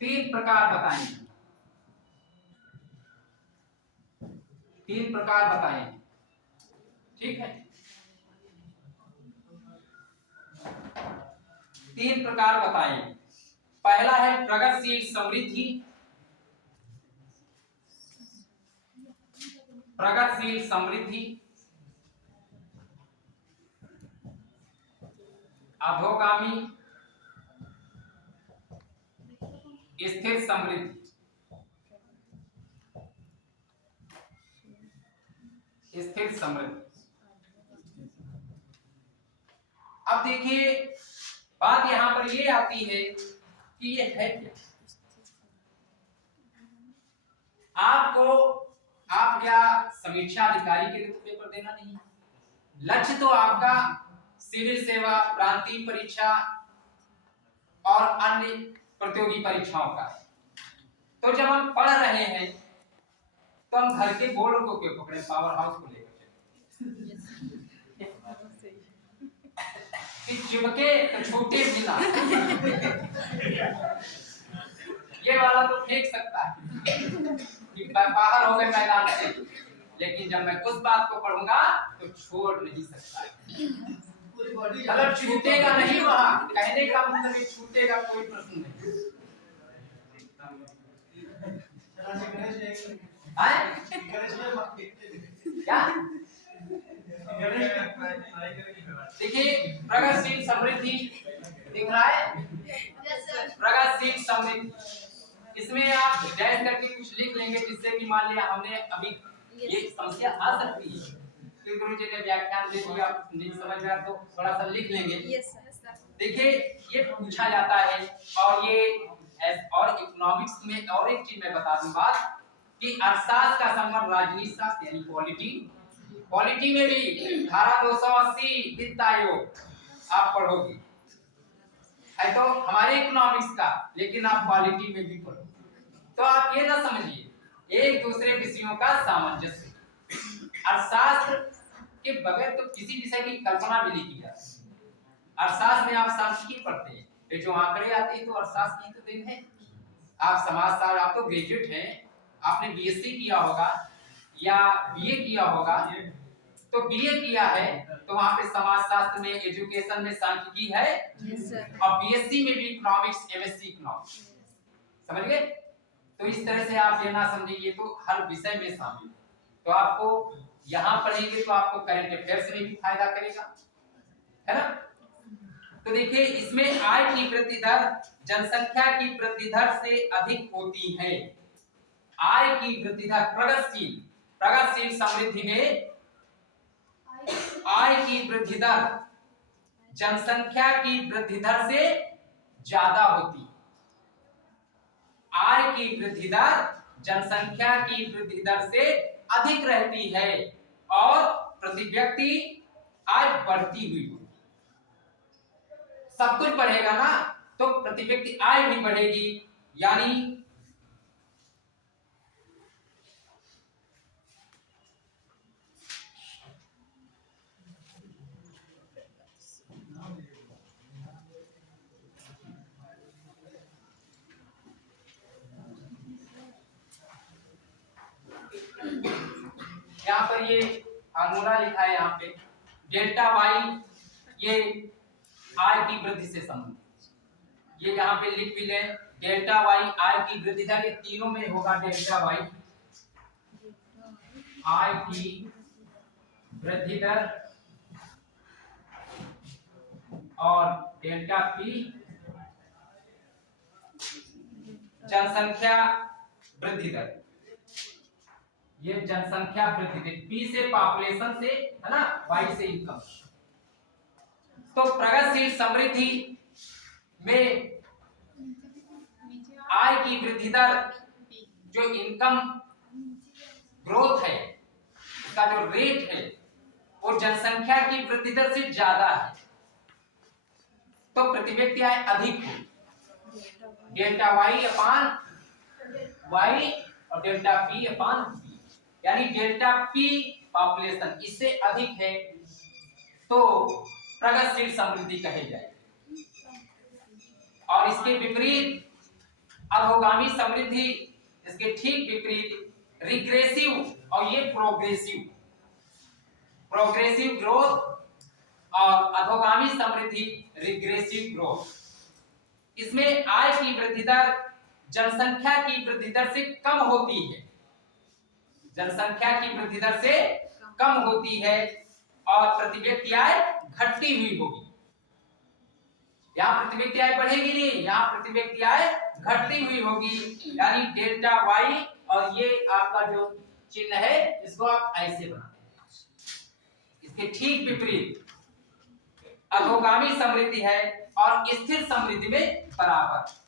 3 प्रकार बताए। 3 प्रकार बताए, ठीक है। 3 प्रकार बताए। पहला है प्रगतिशील समृद्धि। प्रगतिशील समृद्धि, अधोगामी स्थिर समृद्धि। स्थिर समृद्धि। अब देखिए बात यहां पर ये आती है कि ये है क्या। आप क्या समीक्षा अधिकारी के लिए तो पेपर देना नहीं है। लक्ष्य तो आपका सिविल सेवा, प्रांतीय परीक्षा और अन्य प्रतियोगी परीक्षाओं का है। तो जब हम पढ़ रहे हैं तो हम घर के बोर्ड को क्यों पकड़े, पावर हाउस को लेकर कि चिपके तो छूटे भी ना। ये वाला तो फेंक सकता है कि बाहर हो गए मैदान से, लेकिन जब मैं उस बात को पढ़ूंगा तो छोड़ नहीं सकता। मतलब छूटेगा नहीं, वहां कहने का मतलब ये छूटेगा कोई प्रश्न नहीं। क्या देखिए प्रगतिशील समृद्धि दिख रहा है। प्रगतिशील समृद्धि, इसमें आप डैश करके कुछ लिख लेंगे जिससे कि मान लिया हमने अभी ये समस्या आ सकती है कि गुरु जी ने व्याख्यान दे दिया, आप नहीं समझ रहा तो थोड़ा सा लिख लेंगे। देखिए ये पूछा जाता है और ये और इकोनॉमिक्स में और एक चीज मैं बता दूं बात कि अर्थशास्त्र का संबंध राजनीति शास्त्र यानी पॉलिटी में भी धारा 280 वित्त आयोग आप पढ़ोगे है तो हमारे इकोनॉमिक्स का, लेकिन आप पॉलिटी में भी पढ़ो तो आप ये ना समझिए एक दूसरे विषयों का सामंजस्य। अर्थशास्त्र के बगैर तो किसी विषय की कल्पना भी नहीं की जा सकती। अर्थशास्त्र में आप सांख्यिकी पढ़ते हैं, ये जो आंकड़े आते हैं तो अर्थशास्त्र की तो देन है। आप समाजशास्त्र, आप तो ग्रेजुएट हैं, आपने बीएससी किया होगा या बीए किया होगा, तो बीए किया है तो वहां पे समाजशास्त्र में, एजुकेशन में सांख्यिकी है और बीएससी में भी इकोनॉमिक्स, एमएससी इकोनॉमिक्स, समझ गए। तो इस तरह से आप ये ना समझिए तो हर विषय में शामिल। तो आपको यहाँ पढ़ेंगे तो आपको करंट अफेयर्स में भी फायदा करेगा, है ना। तो देखिए इसमें आय की वृद्धि दर जनसंख्या की वृद्धि दर से अधिक होती है। आय की वृद्धि दर प्रगतिशील समृद्धि में आय की वृद्धि दर जनसंख्या की वृद्धि दर से ज्यादा होती। आय की वृद्धि दर जनसंख्या की वृद्धि दर से अधिक रहती है और प्रति व्यक्ति आय बढ़ती हुई। सब कुछ बढ़ेगा ना तो प्रति व्यक्ति आय भी बढ़ेगी, यानी यहाँ पर ये फार्मूला लिखा है, यहाँ पे डेल्टा वाई ये आय की वृद्धि से संबंधित। ये यहाँ पे लिख भी लें, डेल्टा वाई आय की वृद्धि दर, ये तीनों में होगा। डेल्टा वाई आय की वृद्धि दर और डेल्टा पी जनसंख्या वृद्धि दर। ये जनसंख्या वृद्धि दर, पी से पॉपुलेशन से, है ना, वाई से इनकम। तो प्रगतिशील समृद्धि में आय की वृद्धि दर जो इनकम ग्रोथ है, उसका जो रेट है वो जनसंख्या की वृद्धि दर से ज्यादा है, तो प्रति व्यक्ति आय अधिक हो। डेल्टा वाई अपान वाई और डेल्टा पी अपान पी, यानी डेल्टा पी पॉपुलेशन इससे अधिक है तो प्रगतिशील समृद्धि कही जाएगी, और इसके विपरीत अधोगामी समृद्धि, इसके ठीक विपरीत रिग्रेसिव और ये प्रोग्रेसिव ग्रोथ और अधोगामी समृद्धि रिग्रेसिव ग्रोथ। इसमें आय की वृद्धि दर जनसंख्या की वृद्धि दर से कम होती है, जनसंख्या की वृद्धि दर से कम होती है और प्रति व्यक्ति आय घटती हुई होगी। यहाँ प्रति व्यक्ति आय बढ़ेगी नहीं, यहाँ प्रति व्यक्ति आय घटती हुई होगी, यानी डेल्टा वाई और ये आपका जो चिन्ह है इसको आप ऐसे बनाते हैं। इसके ठीक विपरीत अधोगामी समृद्धि है और स्थिर समृद्धि में बराबर।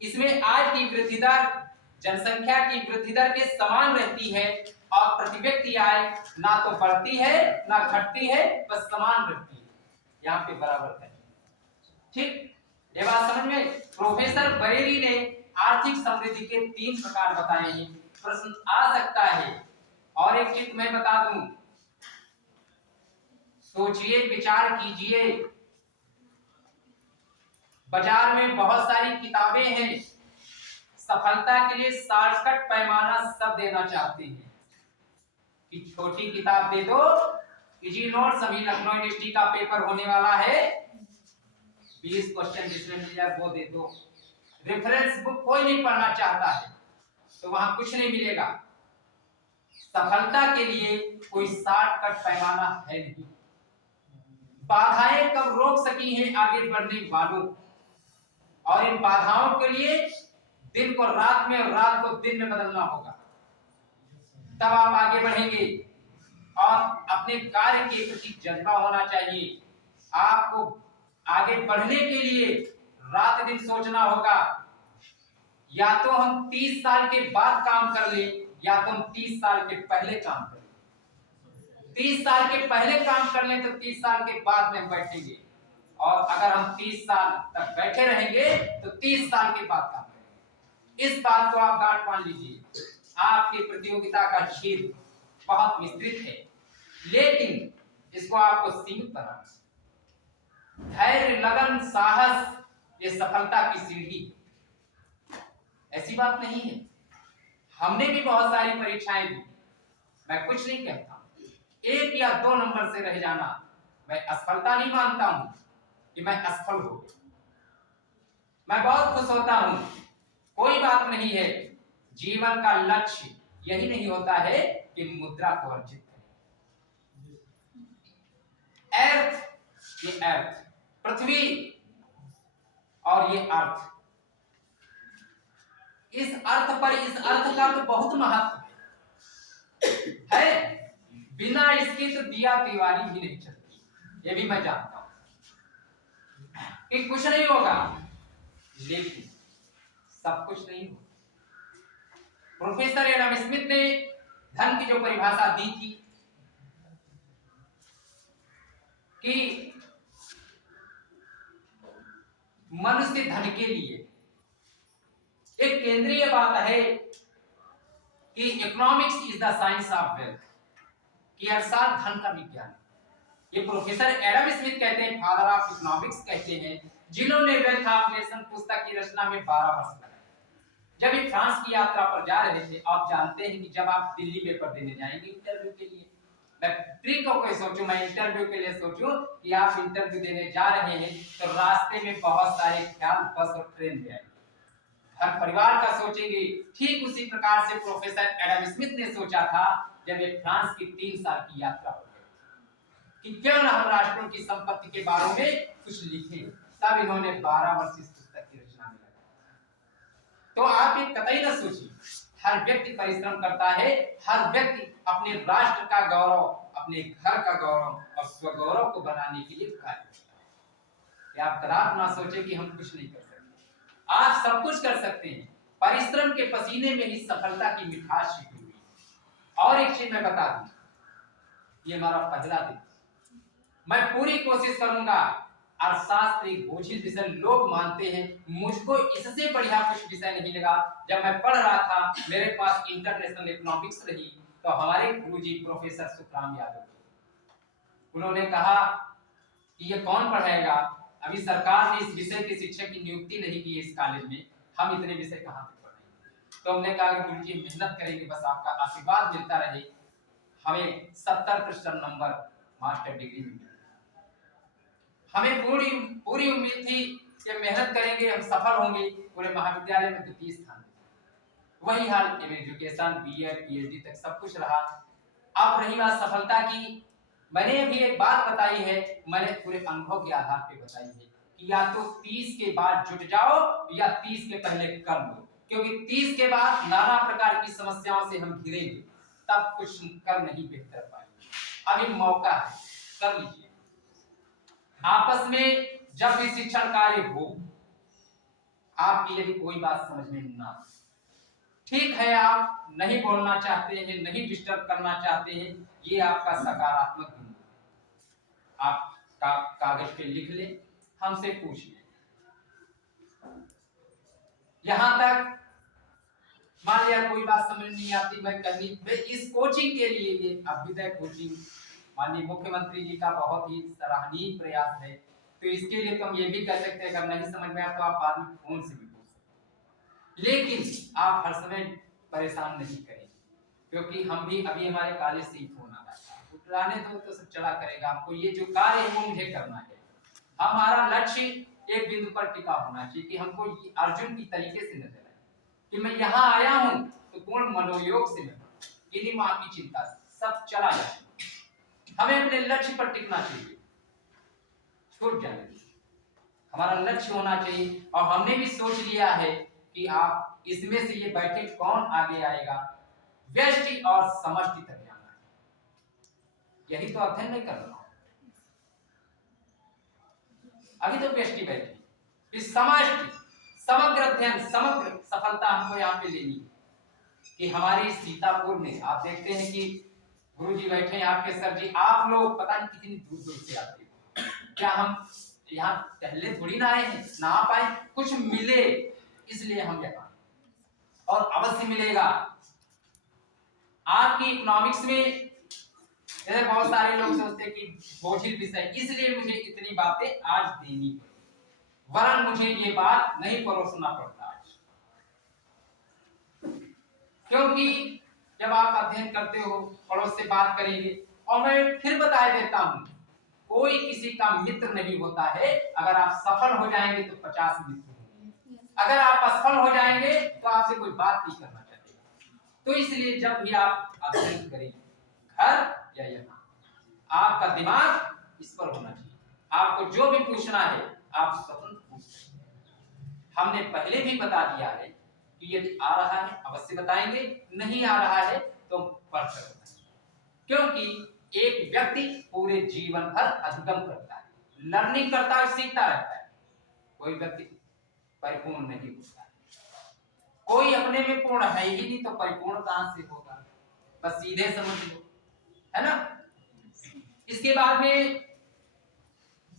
इसमें आय की वृद्धि दर जनसंख्या की वृद्धि दर के समान रहती है और प्रति व्यक्ति आय ना तो बढ़ती है ना घटती है, बस समान रहती है, यहाँ पे बराबर है। ठीक, ये बात समझ में। प्रोफेसर बरेली ने आर्थिक समृद्धि के 3 प्रकार बताए हैं। प्रश्न आ सकता है, और एक चीज मैं बता दूं, सोचिए विचार कीजिए, बाजार में बहुत सारी किताबें हैं, सफलता के लिए शॉर्टकट पैमाना सब देना चाहते हैं कि छोटी किताब दे दो, इजी नोट्स, अभी लखनऊ यूनिवर्सिटी का पेपर होने वाला है, 20 क्वेश्चन जिसमें मिल जाए वो दे दो। रेफरेंस बुक कोई नहीं पढ़ना चाहता है, तो वहां कुछ नहीं मिलेगा। सफलता के लिए कोई शॉर्टकट पैमाना है नहीं। बाधाएं कब रोक सकी हैं आगे बढ़ने वालों, और इन बाधाओं के लिए दिन को रात में और रात को दिन में बदलना होगा, तब आप आगे बढ़ेंगे। और अपने कार्य के प्रति जज्बा होना चाहिए। आपको आगे बढ़ने के लिए रात दिन सोचना होगा, या तो हम 30 साल के बाद काम कर ले, या तो हम 30 साल के पहले काम कर ले। 30 साल के पहले काम कर ले तो 30 साल के बाद में बैठेंगे, और अगर हम 30 साल तक बैठे रहेंगे तो 30 साल के बाद काम करेंगे। इस बात को आप गांठ मान लीजिए। आपकी प्रतियोगिता का क्षेत्र बहुत विस्तृत है, लेकिन इसको आपको सीमित बनाना। धैर्य, लगन, साहस, ये सफलता की सीढ़ी, ऐसी बात नहीं है। हमने भी बहुत सारी परीक्षाएं दी, मैं कुछ नहीं कहता, 1 या 2 नंबर से रह जाना मैं असफलता नहीं मानता हूं कि मैं असफल हो गया। मैं बहुत खुश होता हूं, कोई बात नहीं है। जीवन का लक्ष्य यही नहीं होता है कि मुद्रा को अर्जित करें। अर्थ, ये अर्थ, पृथ्वी और ये अर्थ, इस अर्थ पर, इस अर्थ का तो बहुत महत्व है। बिना इसके तो दिया तिवारी भी नहीं चलती, ये भी मैं जानता हूं कि कुछ नहीं होगा, लेकिन सब कुछ नहीं होगा। प्रोफेसर एडम स्मिथ ने धन की जो परिभाषा दी थी कि मनुष्य धन के लिए एक केंद्रीय बात है कि economics is the science of wealth, कि अर्थशास्त्र धन का विज्ञान। ये प्रोफेसर एडम स्मिथ कहते हैं, फादर ऑफ इकोनॉमिक्स कहते हैं, जिन्होंने वेल्थ ऑफ नेशन पुस्तक की रचना में 12 वर्ष लगाए। जब ये फ्रांस की यात्रा पर जा रहे थे, आप जानते हैं कि जब आप दिल्ली पेपर देने जाएंगे इंटरव्यू के लिए, मैं ट्रिक को कोई सोचूं, मैं इंटरव्यू के लिए सोचूं कि आप इंटरव्यू देने जा रहे हैं, तो रास्ते में बहुत सारे ख्याल बस और ट्रेन में आएंगे, हर परिवार का सोचेंगे। ठीक उसी प्रकार से प्रोफेसर एडम स्मिथ ने सोचा था जब ये फ्रांस की 3 साल की यात्रा हो गई कि क्यों ना हम राष्ट्रों की संपत्ति के बारे में कुछ लिखें। तब इन्होंने 12 वर्ष इस पुस्तक की रचना में लगाया। तो आप ये कतई न सोचिए, हर व्यक्ति परिश्रम करता है, हर व्यक्ति अपने राष्ट्र का गौरव, अपने घर का गौरव और स्वगौरव को बनाने के लिए कार्य करता है। आप कदापि ना सोचे कि हम कुछ नहीं कर सकते। आप सब कुछ कर सकते हैं, परिश्रम के पसीने में ही सफलता की मिठास छिपी हुई है। और एक चीज मैं बता दूं, ये हमारा पहला दिन, मैं पूरी कोशिश करूंगा। अर्थशास्त्र एक बोझिल विषय लोग मानते हैं, मुझको इससे बढ़िया कुछ विषय नहीं लगा। जब मैं पढ़ रहा था, मेरे पास इंटरनेशनल इकोनॉमिक्स रही, तो हमारे गुरुजी प्रोफेसर सुखराम यादव, उन्होंने कहा कि ये कौन पढ़ाएगा, अभी सरकार ने इस विषय के शिक्षक की नियुक्ति नहीं की है इस कॉलेज में, हम इतने विषय कहां से पढ़ेंगे। तो हमने कहा कि गुरुजी मेहनत करेंगे, बस आपका आशीर्वाद मिलता रहे। हमें 70% नंबर मास्टर डिग्री में मिले। हमें पूरी उम्मीद थी कि मेहनत करेंगे, हम सफल होंगे, पूरे महाविद्यालय में द्वितीय स्थान। वही हाल एजुकेशन, बीएड, पीएचडी तक सब कुछ रहा। अब रही बात सफलता की, मैंने अभी एक बात बताई है, मैंने पूरे अनुभव के आधार पे बताई है कि या तो 30 के बाद जुट जाओ या 30 के पहले कर लो, क्योंकि 30 के बाद नाना प्रकार की समस्याओं से हम घिरेंगे, तब कुछ कर नहीं बेहतर पाएंगे। अभी मौका है, कर लीजिए। आपस में जब भी शिक्षण कार्य हो, आपकी यदि कोई बात समझ में ना, ठीक है, आप नहीं बोलना चाहते हैं, नहीं डिस्टर्ब करना चाहते हैं, ये आपका सकारात्मक बिंदु है। आप कागज पे लिख ले, हमसे पूछ ले। यहां तक मान लिया कोई बात समझ नहीं आती, मैं इस कोचिंग के लिए, ये अभ्युदय कोचिंग माननीय मुख्यमंत्री जी का बहुत ही सराहनीय प्रयास है, तो इसके लिए तो हम ये भी कह सकते हैं, अगर नहीं समझ में आया तो आप बाद में फोन से भी पूछ सकते, लेकिन आप हर समय परेशान नहीं करेंगे, क्योंकि हम भी अभी हमारे कॉलेज से ही फोन आ रहा है, उठाने दो तो सब चला करेगा। आपको ये जो कार्य है वो मुझे करना है। हमारा लक्ष्य एक बिंदु पर टिका होना चाहिए कि हमको अर्जुन की तरीके से नजर आए कि मैं यहाँ आया हूँ तो पूर्ण मनोयोग से मैं इन्हीं माँ की चिंता से सब चला जाए। हमें अपने लक्ष्य पर टिकना चाहिए, छूट जाने दीजिए। हमारा लक्ष्य होना चाहिए, और हमने भी सोच लिया है कि आप इसमें से ये बैठे कौन आगे आएगा, व्यष्टि और समष्टि तक जाना है। यही तो अध्ययन नहीं कर रहा हूं, अभी तो व्यष्टि बैठे, इस समष्टि समग्र अध्ययन, समग्र सफलता हमको यहाँ पे लेनी है। कि हमारी सीतापुर में आप देखते हैं कि गुरुजी बैठे हैं, आपके सर जी, आप लोग पता नहीं कितनी दूर दूर से आते हैं। क्या हम यहाँ पहले थोड़ी ना आए हैं, ना आ पाए, कुछ मिले इसलिए हम यहाँ, और अवश्य मिलेगा। आपकी इकोनॉमिक्स में जैसे बहुत सारे लोग सोचते हैं कि बोझिल विषय, इसलिए मुझे इतनी बातें आज देनी पड़ी, वरन मुझे ये बात नहीं परोसना पड़ता आज, क्योंकि जब आप अध्ययन करते हो, पड़ोस से बात करेंगे, और मैं फिर बता देता हूं, कोई किसी का मित्र नहीं होता है। अगर आप सफल हो जाएंगे तो 50 मित्र होंगे, अगर आप असफल हो जाएंगे तो आपसे कोई बात नहीं करना चाहेगा। तो इसलिए जब भी आप अध्ययन करें, घर या यहाँ, आपका दिमाग इस पर होना चाहिए। आपको जो भी पूछना है आप स्वतंत्र पूछ सकते हैं। हमने पहले भी बता दिया है कि यदि आ रहा है अवश्य बताएंगे, नहीं आ रहा है तो पढ़कर बताएंगे, क्योंकि एक व्यक्ति पूरे जीवन भर अधिगम करता है, लर्निंग करता है, सीखता रहता है। कोई व्यक्ति परिपूर्ण नहीं होता है, कोई अपने में पूर्ण है ही नहीं तो परिपूर्ण कहां से होगा, बस सीधे समझ लो, है ना। इसके बाद में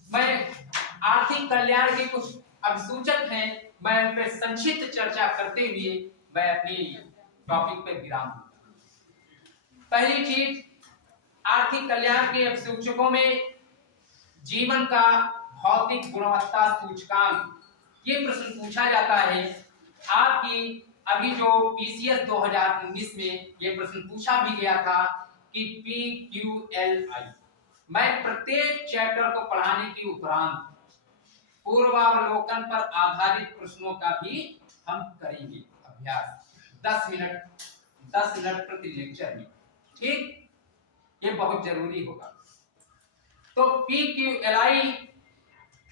मैं आर्थिक कल्याण के कुछ अभिसूचक हैं, मैं उन पर संक्षिप्त चर्चा करते हुए मैं अपनी टॉपिक पे विराम दूंगा। पहली चीज, आर्थिक कल्याण के अभिसूचकों में जीवन का भौतिक गुणवत्ता सूचकांक, ये प्रश्न पूछा जाता है। आपकी अभी जो पीसीएस 2019 में ये प्रश्न पूछा भी गया था कि PQLI, मैं प्रत्येक चैप्टर को पढ़ाने के उपरांत पूर्वावलोकन पर आधारित प्रश्नों का भी हम करेंगे अभ्यास, 10 मिनट प्रति लेक्चर में, ठीक, ये बहुत जरूरी होगा। तो PQLI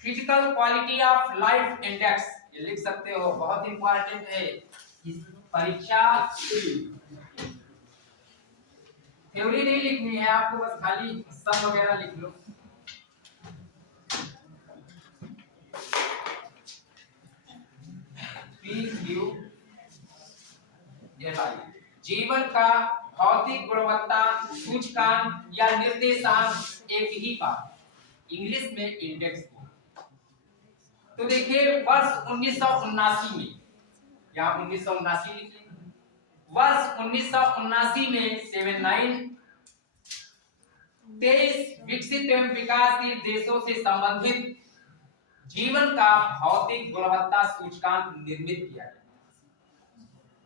physical quality of life index, ये लिख सकते हो, बहुत इंपॉर्टेंट है। परीक्षा थ्योरी नहीं लिखनी है आपको, बस खाली सम वगैरह लिख लो। PQLI LI जीवन का भौतिक गुणवत्ता सूचकांक या निर्देशांक एक ही बात, इंग्लिश में इंडेक्स। तो देखिए वर्ष 1979 में, यहाँ 1979 लिखिए, वर्ष 1979 में 79 23 विकसित एवं विकासशील देशों से संबंधित जीवन का भौतिक गुणवत्ता सूचकांक निर्मित किया गया।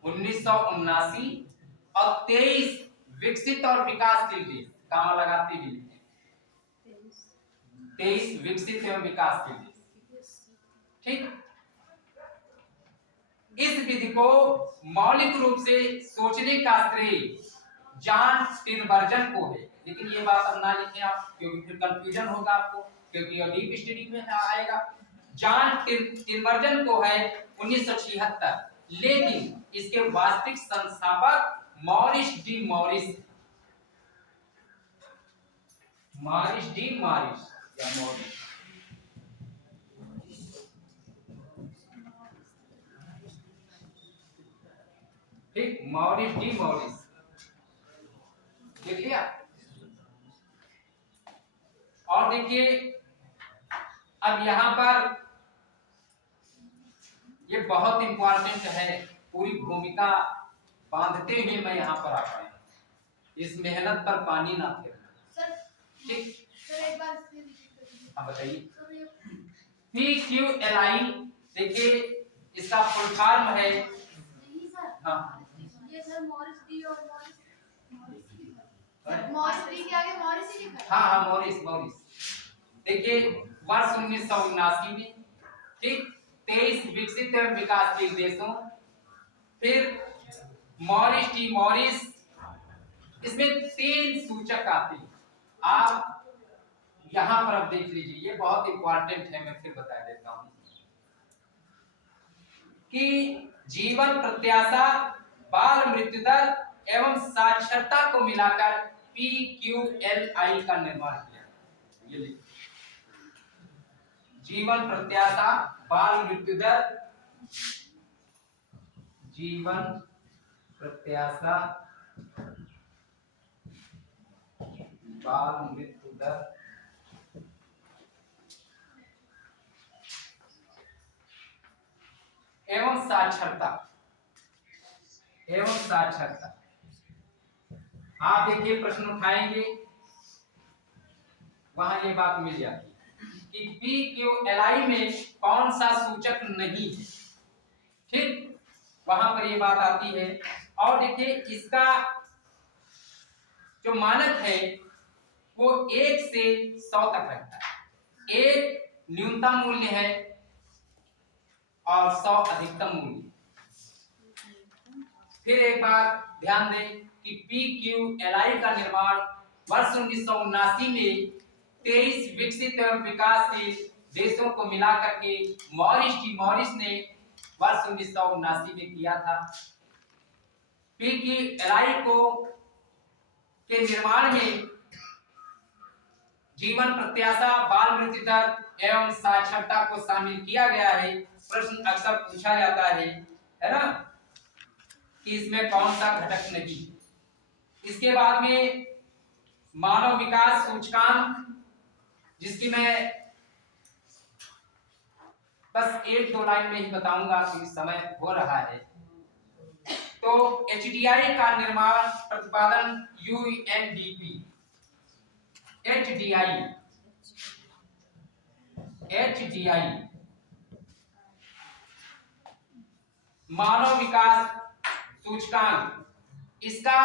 1979 और 23 विकसित और विकासशील देश, कामा लगाते भी लिखें, 23 विकसित एवं विकासशील देश। ठीक, इस विधि को मौलिक रूप से सोचने का श्रेय जॉन स्टिनबर्जन को है। लेकिन ये बात अब ना लिखें आप, क्योंकि फिर कंफ्यूजन होगा आपको, क्योंकि ये डीप स्टडी में आएगा। जॉन स्टिनबर्जन को है 1976, लेकिन इसके वास्तविक संस्थापक मॉरिस डी मॉरिस या मॉरिस। ठीक, मॉरिस डी मॉरिस देख लिया। और देखिए अब यहां पर ये बहुत इंपॉर्टेंट है, पूरी भूमिका बांधते हुए मैं यहां पर आ पाया, इस मेहनत पर पानी ना फेरना। ठीक, सर एक बार फिर repeat करिए। अब बताइए सर ये PQLI, देखिए इसका फुल फॉर्म है। नहीं सर, हाँ, ये सर मॉरिस डी और मॉरिस डी के आगे मॉरिस ही लिखा है। हाँ हाँ, मॉरिस। देखिए वर्ष 1979 में, ठीक, 23 विकसित एवं विकासशील देशों, फिर मॉरिस डी मॉरिस, इसमें 3 सूचक आते हैं। आप यहां पर अब देख लीजिए, ये बहुत इंपॉर्टेंट है, मैं फिर बता देता हूं कि जीवन प्रत्याशा, बाल मृत्यु दर एवं साक्षरता को मिलाकर PQLI का निर्माण किया। ये लिखिए, जीवन प्रत्याशा, बाल मृत्यु दर, जीवन प्रत्याशा, बाल मृत्यु दर एवं साक्षरता। आप देखिए प्रश्न उठाएंगे, वहां ये बात मिल जाती है कि PQLI में कौन सा सूचक नहीं है। ठीक, वहां पर ये बात आती है। और देखिए इसका जो मानक है वो 1 से 100 तक रहता है। 1 न्यूनतम मूल्य है और 100 अधिकतम मूल्य। फिर एक बात ध्यान दें कि PQLI का निर्माण वर्ष 1979 में 23 विकसित एवं विकासशील देशों को मिलाकर के मॉरिस डी मॉरिस ने वर्ष 1979 में किया था। PQLI को के निर्माण में जीवन प्रत्याशा, बाल मृत्यु दर एवं साक्षरता को शामिल किया गया है। प्रश्न अक्सर पूछा जाता है ना, कि इसमें कौन सा घटक नहीं। इसके बाद में मानव विकास सूचकांक, जिसकी मैं बस 1-2 लाइन में ही बताऊंगा कि समय हो रहा है। तो HDI का निर्माण प्रतिपादन UNDP, HDI मानव विकास सूचकांक, इसका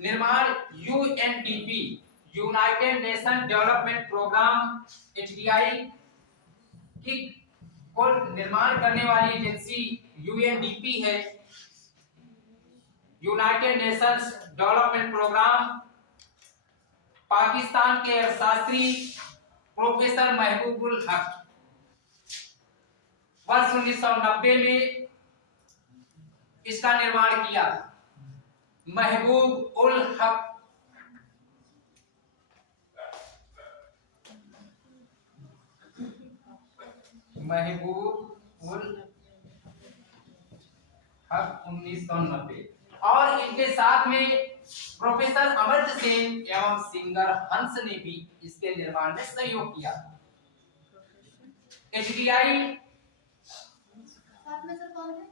निर्माण UNDP, united nation development programme, HDI की को निर्माण करने वाली एजेंसी UNDP है, united nations development programme. Pakistan के अर्थशास्त्री प्रोफेसर महबूबुल हक वर्ष 1990 में इसका निर्माण किया। महबूब उल हक महबूब उल हक 1990। और इनके साथ में प्रोफेसर अमर्त्य सेन एवं सिंगर हंस ने भी इसके निर्माण में सहयोग किया। एचडीआई साथ में सर कौन थे?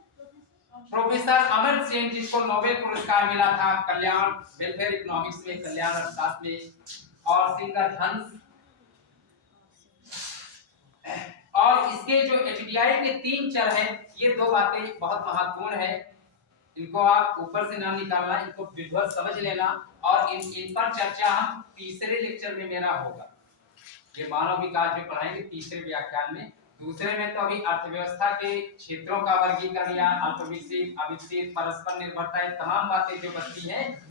प्रोफेसर अमर्त्य सेन जिसको नोबेल पुरस्कार मिला था कल्याण वेलफेयर इकोनॉमिक्स में, कल्याण अर्थशास्त्र में, और सिंगर हंस। और इसके जो एचडीआई के 3 चर हैं, ये 2 बातें बहुत महत्वपूर्ण है, इनको आप ऊपर से ना निकालना, इनको विधिवत समझ लेना, और इन पर चर्चा हम तीसरे लेक्चर में मेरा होगा। ये मानव विकास जो पढ़ाएंगे तीसरे व्याख्यान में। दूसरे में तो अभी अर्थव्यवस्था के क्षेत्रों का वर्गीकरण या अल्पविकसित, अविकसित, परस्पर निर्भरता, तमाम बातें जो बचती हैं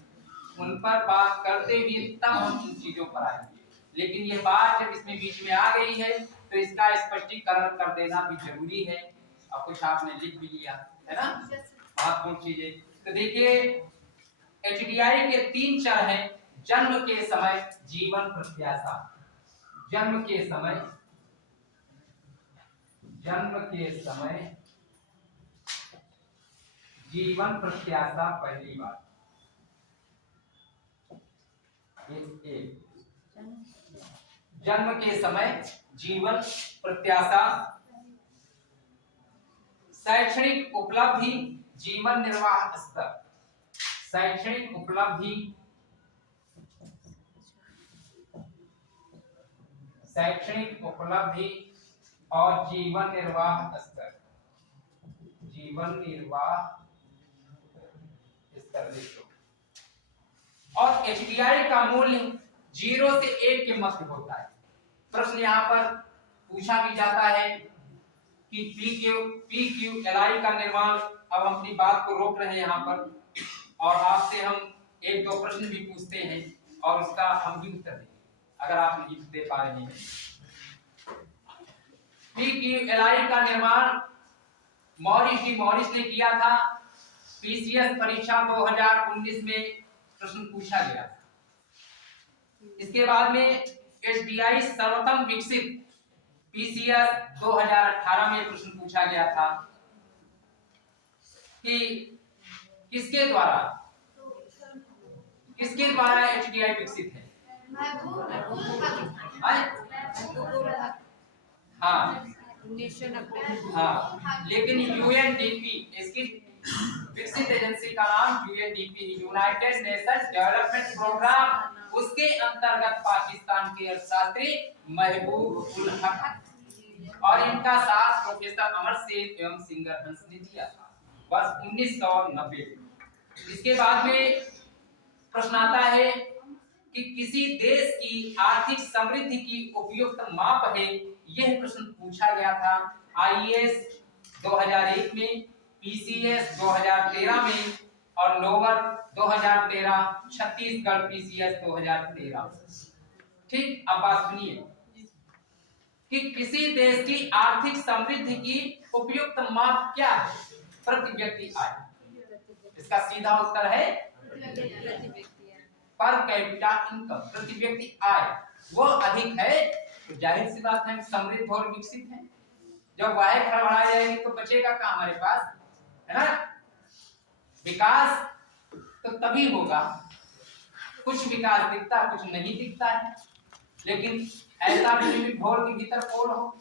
उन पर बात करते हुए तब हम इन चीजों पर आएंगे। लेकिन ये बात जब इसमें बीच में आ गई है तो इसका स्पष्टीकरण कर देना भी जरूरी है, और कुछ आपने लिख भी लिया है ना, महत्वपूर्ण चीजें। तो देखिए एचडीआई के 3 चर हैं। जन्म के समय, जीवन प्रत्याशा, जन्म के समय, जन्म के समय जीवन प्रत्याशा, पहली बात एक जन्म के समय जीवन प्रत्याशा, शैक्षणिक उपलब्धि, जीवन निर्वाह स्तर, शैक्षणिक उपलब्धि, शैक्षणिक उपलब्धि और जीवन निर्वाह स्तर, जीवन निर्वाह स्तर देखो। और एचडीआई का मूल्य 0 से 1 के मध्य होता है। प्रश्न यहाँ पर पूछा भी जाता है कि PQLI का निर्माण, अब हम अपनी बात को रोक रहे हैं यहाँ पर, और आपसे हम 1-2 प्रश्न भी पूछते हैं और उसका हम भी उत्तर देंगे अगर आप नहीं दे पा रहे हैं। PQLI का निर्माण मॉरिस ने किया था। पीसीएस परीक्षा 2019 में प्रश्न पूछा गया। इसके बाद में एचडीआई सर्वोत्तम विकसित, पीसीएस 2018 में प्रश्न पूछा गया था कि किसके द्वारा एचडीआई विकसित है। हाँ, लेकिन यूएनडीपी, इसकी विकसित एजेंसी का नाम UNDP, united nations development programme, उसके अंतर्गत पाकिस्तान के अर्थशास्त्री महबूब उल हक और इनका साथ प्रोफेसर अमर्त्य सेन एवं सिंगर हंस ने दिया था वर्ष 1990। इसके बाद में प्रश्न आता है कि किसी देश की आर्थिक समृद्धि की उपयुक्त माप है, यह प्रश्न पूछा गया था आईएएस 2001 में, पीसीएस 2013 में और लोअर 2013, छत्तीसगढ़ पीसीएस 2013। ठीक, अब बात सुनिए कि किसी देश की आर्थिक समृद्धि की उपयुक्त माप क्या है? प्रति व्यक्ति आय। इसका सीधा उत्तर है पर कैपिटा इनकम, प्रति व्यक्ति आय। वो अधिक है तो जाहिर सी बात है समृद्ध और विकसित है। जब वह बढ़ाई जाएगी तो बचेगा क्या हमारे पास, है ना। विकास तो तभी होगा, कुछ विकास दिखता कुछ नहीं दिखता है, लेकिन ऐसा भी घोर के भीतर खोल हो।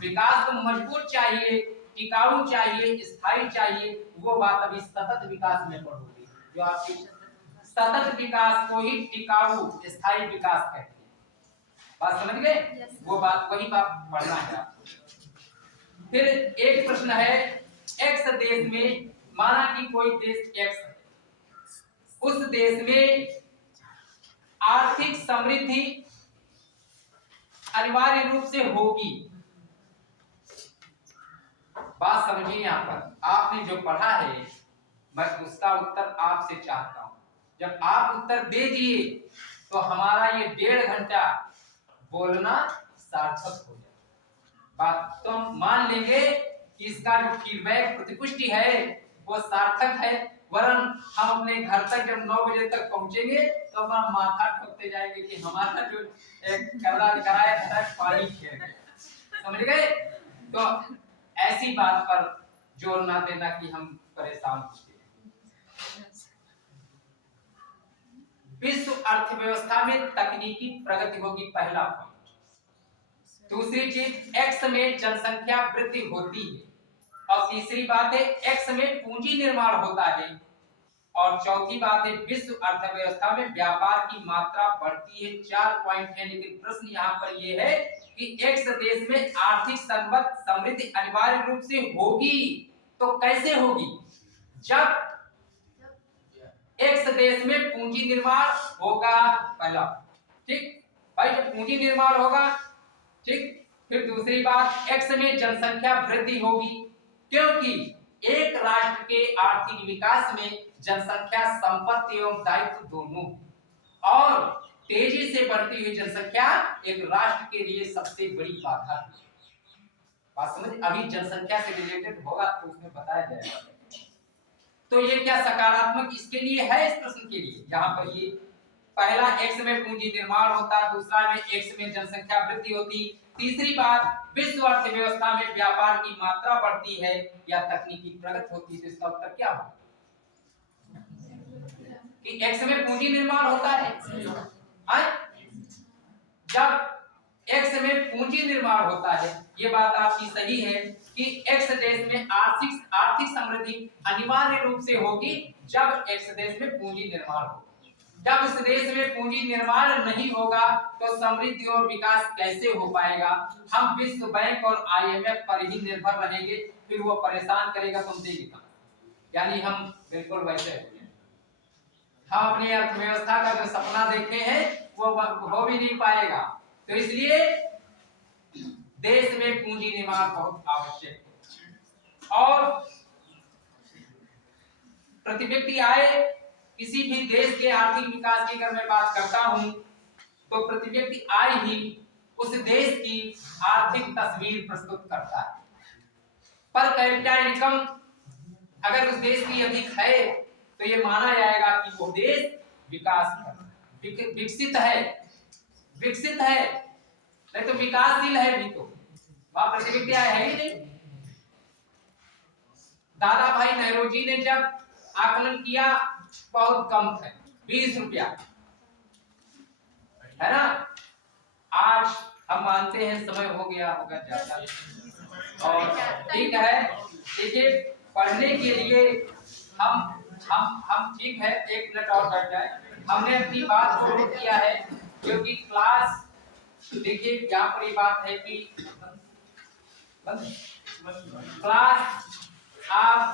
विकास तो मजबूत चाहिए, टिकाऊ चाहिए, स्थायी चाहिए। वो बात अभी सतत विकास में पढ़ोगे, जो आपकी सतत विकास को ही टिकाऊ स्थायी विकास कहते हैं। बात समझ गए? वो बात, वही बात पढ़ना है आपको। फिर एक प्रश्न है, एक्स देश में, माना कि कोई देश एक्स है, उस देश में आर्थिक समृद्धि अनिवार्य रूप से होगी। बात समझिए, यहाँ पर आपने जो पढ़ा है मैं उसका उत्तर आपसे चाहता हूं। जब आप उत्तर दे दिए तो हमारा ये 1.5 घंटा बोलना सार्थक हो जाए। बात तो मान लेंगे कि इसका जो फीडबैक प्रतिपुष्टि है वो सार्थक है, वरन हम अपने घर तक जब 9 बजे तक पहुंचेंगे तो अपना माथा ठोकते जाएंगे कि हमारा जो एक कराया था पानी खेल गया। समझ गए? तो ऐसी बात पर जोर ना देना कि हम परेशान होते हैं। विश्व अर्थव्यवस्था में तकनीकी प्रगति होगी, पहला पॉइंट। दूसरी चीज, एक्स में जनसंख्या वृद्धि होती है, और तीसरी बात है एक्स में पूंजी निर्माण होता है, और चौथी बात है विश्व अर्थव्यवस्था में व्यापार की मात्रा बढ़ती है। 4 पॉइंट है, लेकिन प्रश्न यहाँ पर यह है कि एक्स देश में आर्थिक समृद्धि अनिवार्य रूप से होगी, तो कैसे होगी? जब एक्स देश में पूंजी निर्माण होगा, पहला, ठीक भाई, जब पूंजी निर्माण होगा, ठीक। फिर दूसरी बात, एक्स में जनसंख्या वृद्धि होगी, क्योंकि एक राष्ट्र के आर्थिक विकास में जनसंख्या संपत्ति एवं दायित्व दोनों, और तेजी से बढ़ती हुई जनसंख्या एक राष्ट्र के लिए सबसे बड़ी बाधा है। बात समझ? अभी जनसंख्या से रिलेटेड होगा तो उसमें बताया जाएगा। तो ये क्या सकारात्मक इसके लिए है, इस प्रश्न के लिए यहाँ पर ये पहला एक्स में पूंजी निर्माण होता, दूसरा में एक्स में जनसंख्या वृद्धि होती, तीसरी बात विश्व अर्थव्यवस्था में व्यापार की मात्रा बढ़ती है या तकनीकी प्रगति होती है। तो इसका उत्तर क्या होगा कि एक्स में पूंजी निर्माण होता है। जब एक्स में पूंजी निर्माण होता है, ये बात आपकी सही है कि एक्स देश में आर्थिक समृद्धि अनिवार्य रूप से होगी जब एक्स देश में पूंजी निर्माण हो। जब उस देश में पूंजी निर्माण नहीं होगा तो समृद्धि और विकास कैसे हो पाएगा? हम विश्व बैंक और IMF पर ही निर्भर रहेंगे, फिर वो परेशान करेगा, तुम देंगे कहां? यानी हम बिल्कुल वैसे हम अपनी अर्थव्यवस्था का जो सपना देखे हैं वो हो भी नहीं पाएगा। तो इसलिए देश में पूंजी निर्माण बहुत आवश्यक है। और प्रति व्यक्ति आय, किसी भी देश के आर्थिक विकास की अगर मैं बात करता हूं तो प्रति व्यक्ति आय ही उस देश की आर्थिक तस्वीर प्रस्तुत करता है। पर कैपिटा इनकम अगर उस देश की अधिक है तो ये माना जाएगा कि वो देश विकसित है, नहीं तो विकासशील है भी। तो वहां प्रति व्यक्ति आय है ही नहीं। दादा भाई नेहरू ने जब आकलन किया बहुत कम थे, 20 रुपया, है ना। आज हम मानते हैं समय हो गया होगा ज्यादा, और ठीक है, देखिए पढ़ने के लिए हम ठीक है 1 मिनट और बैठ जाए। हमने अपनी बात शुरू किया है क्योंकि क्लास, देखिए यहाँ पर ये बात है कि क्लास आप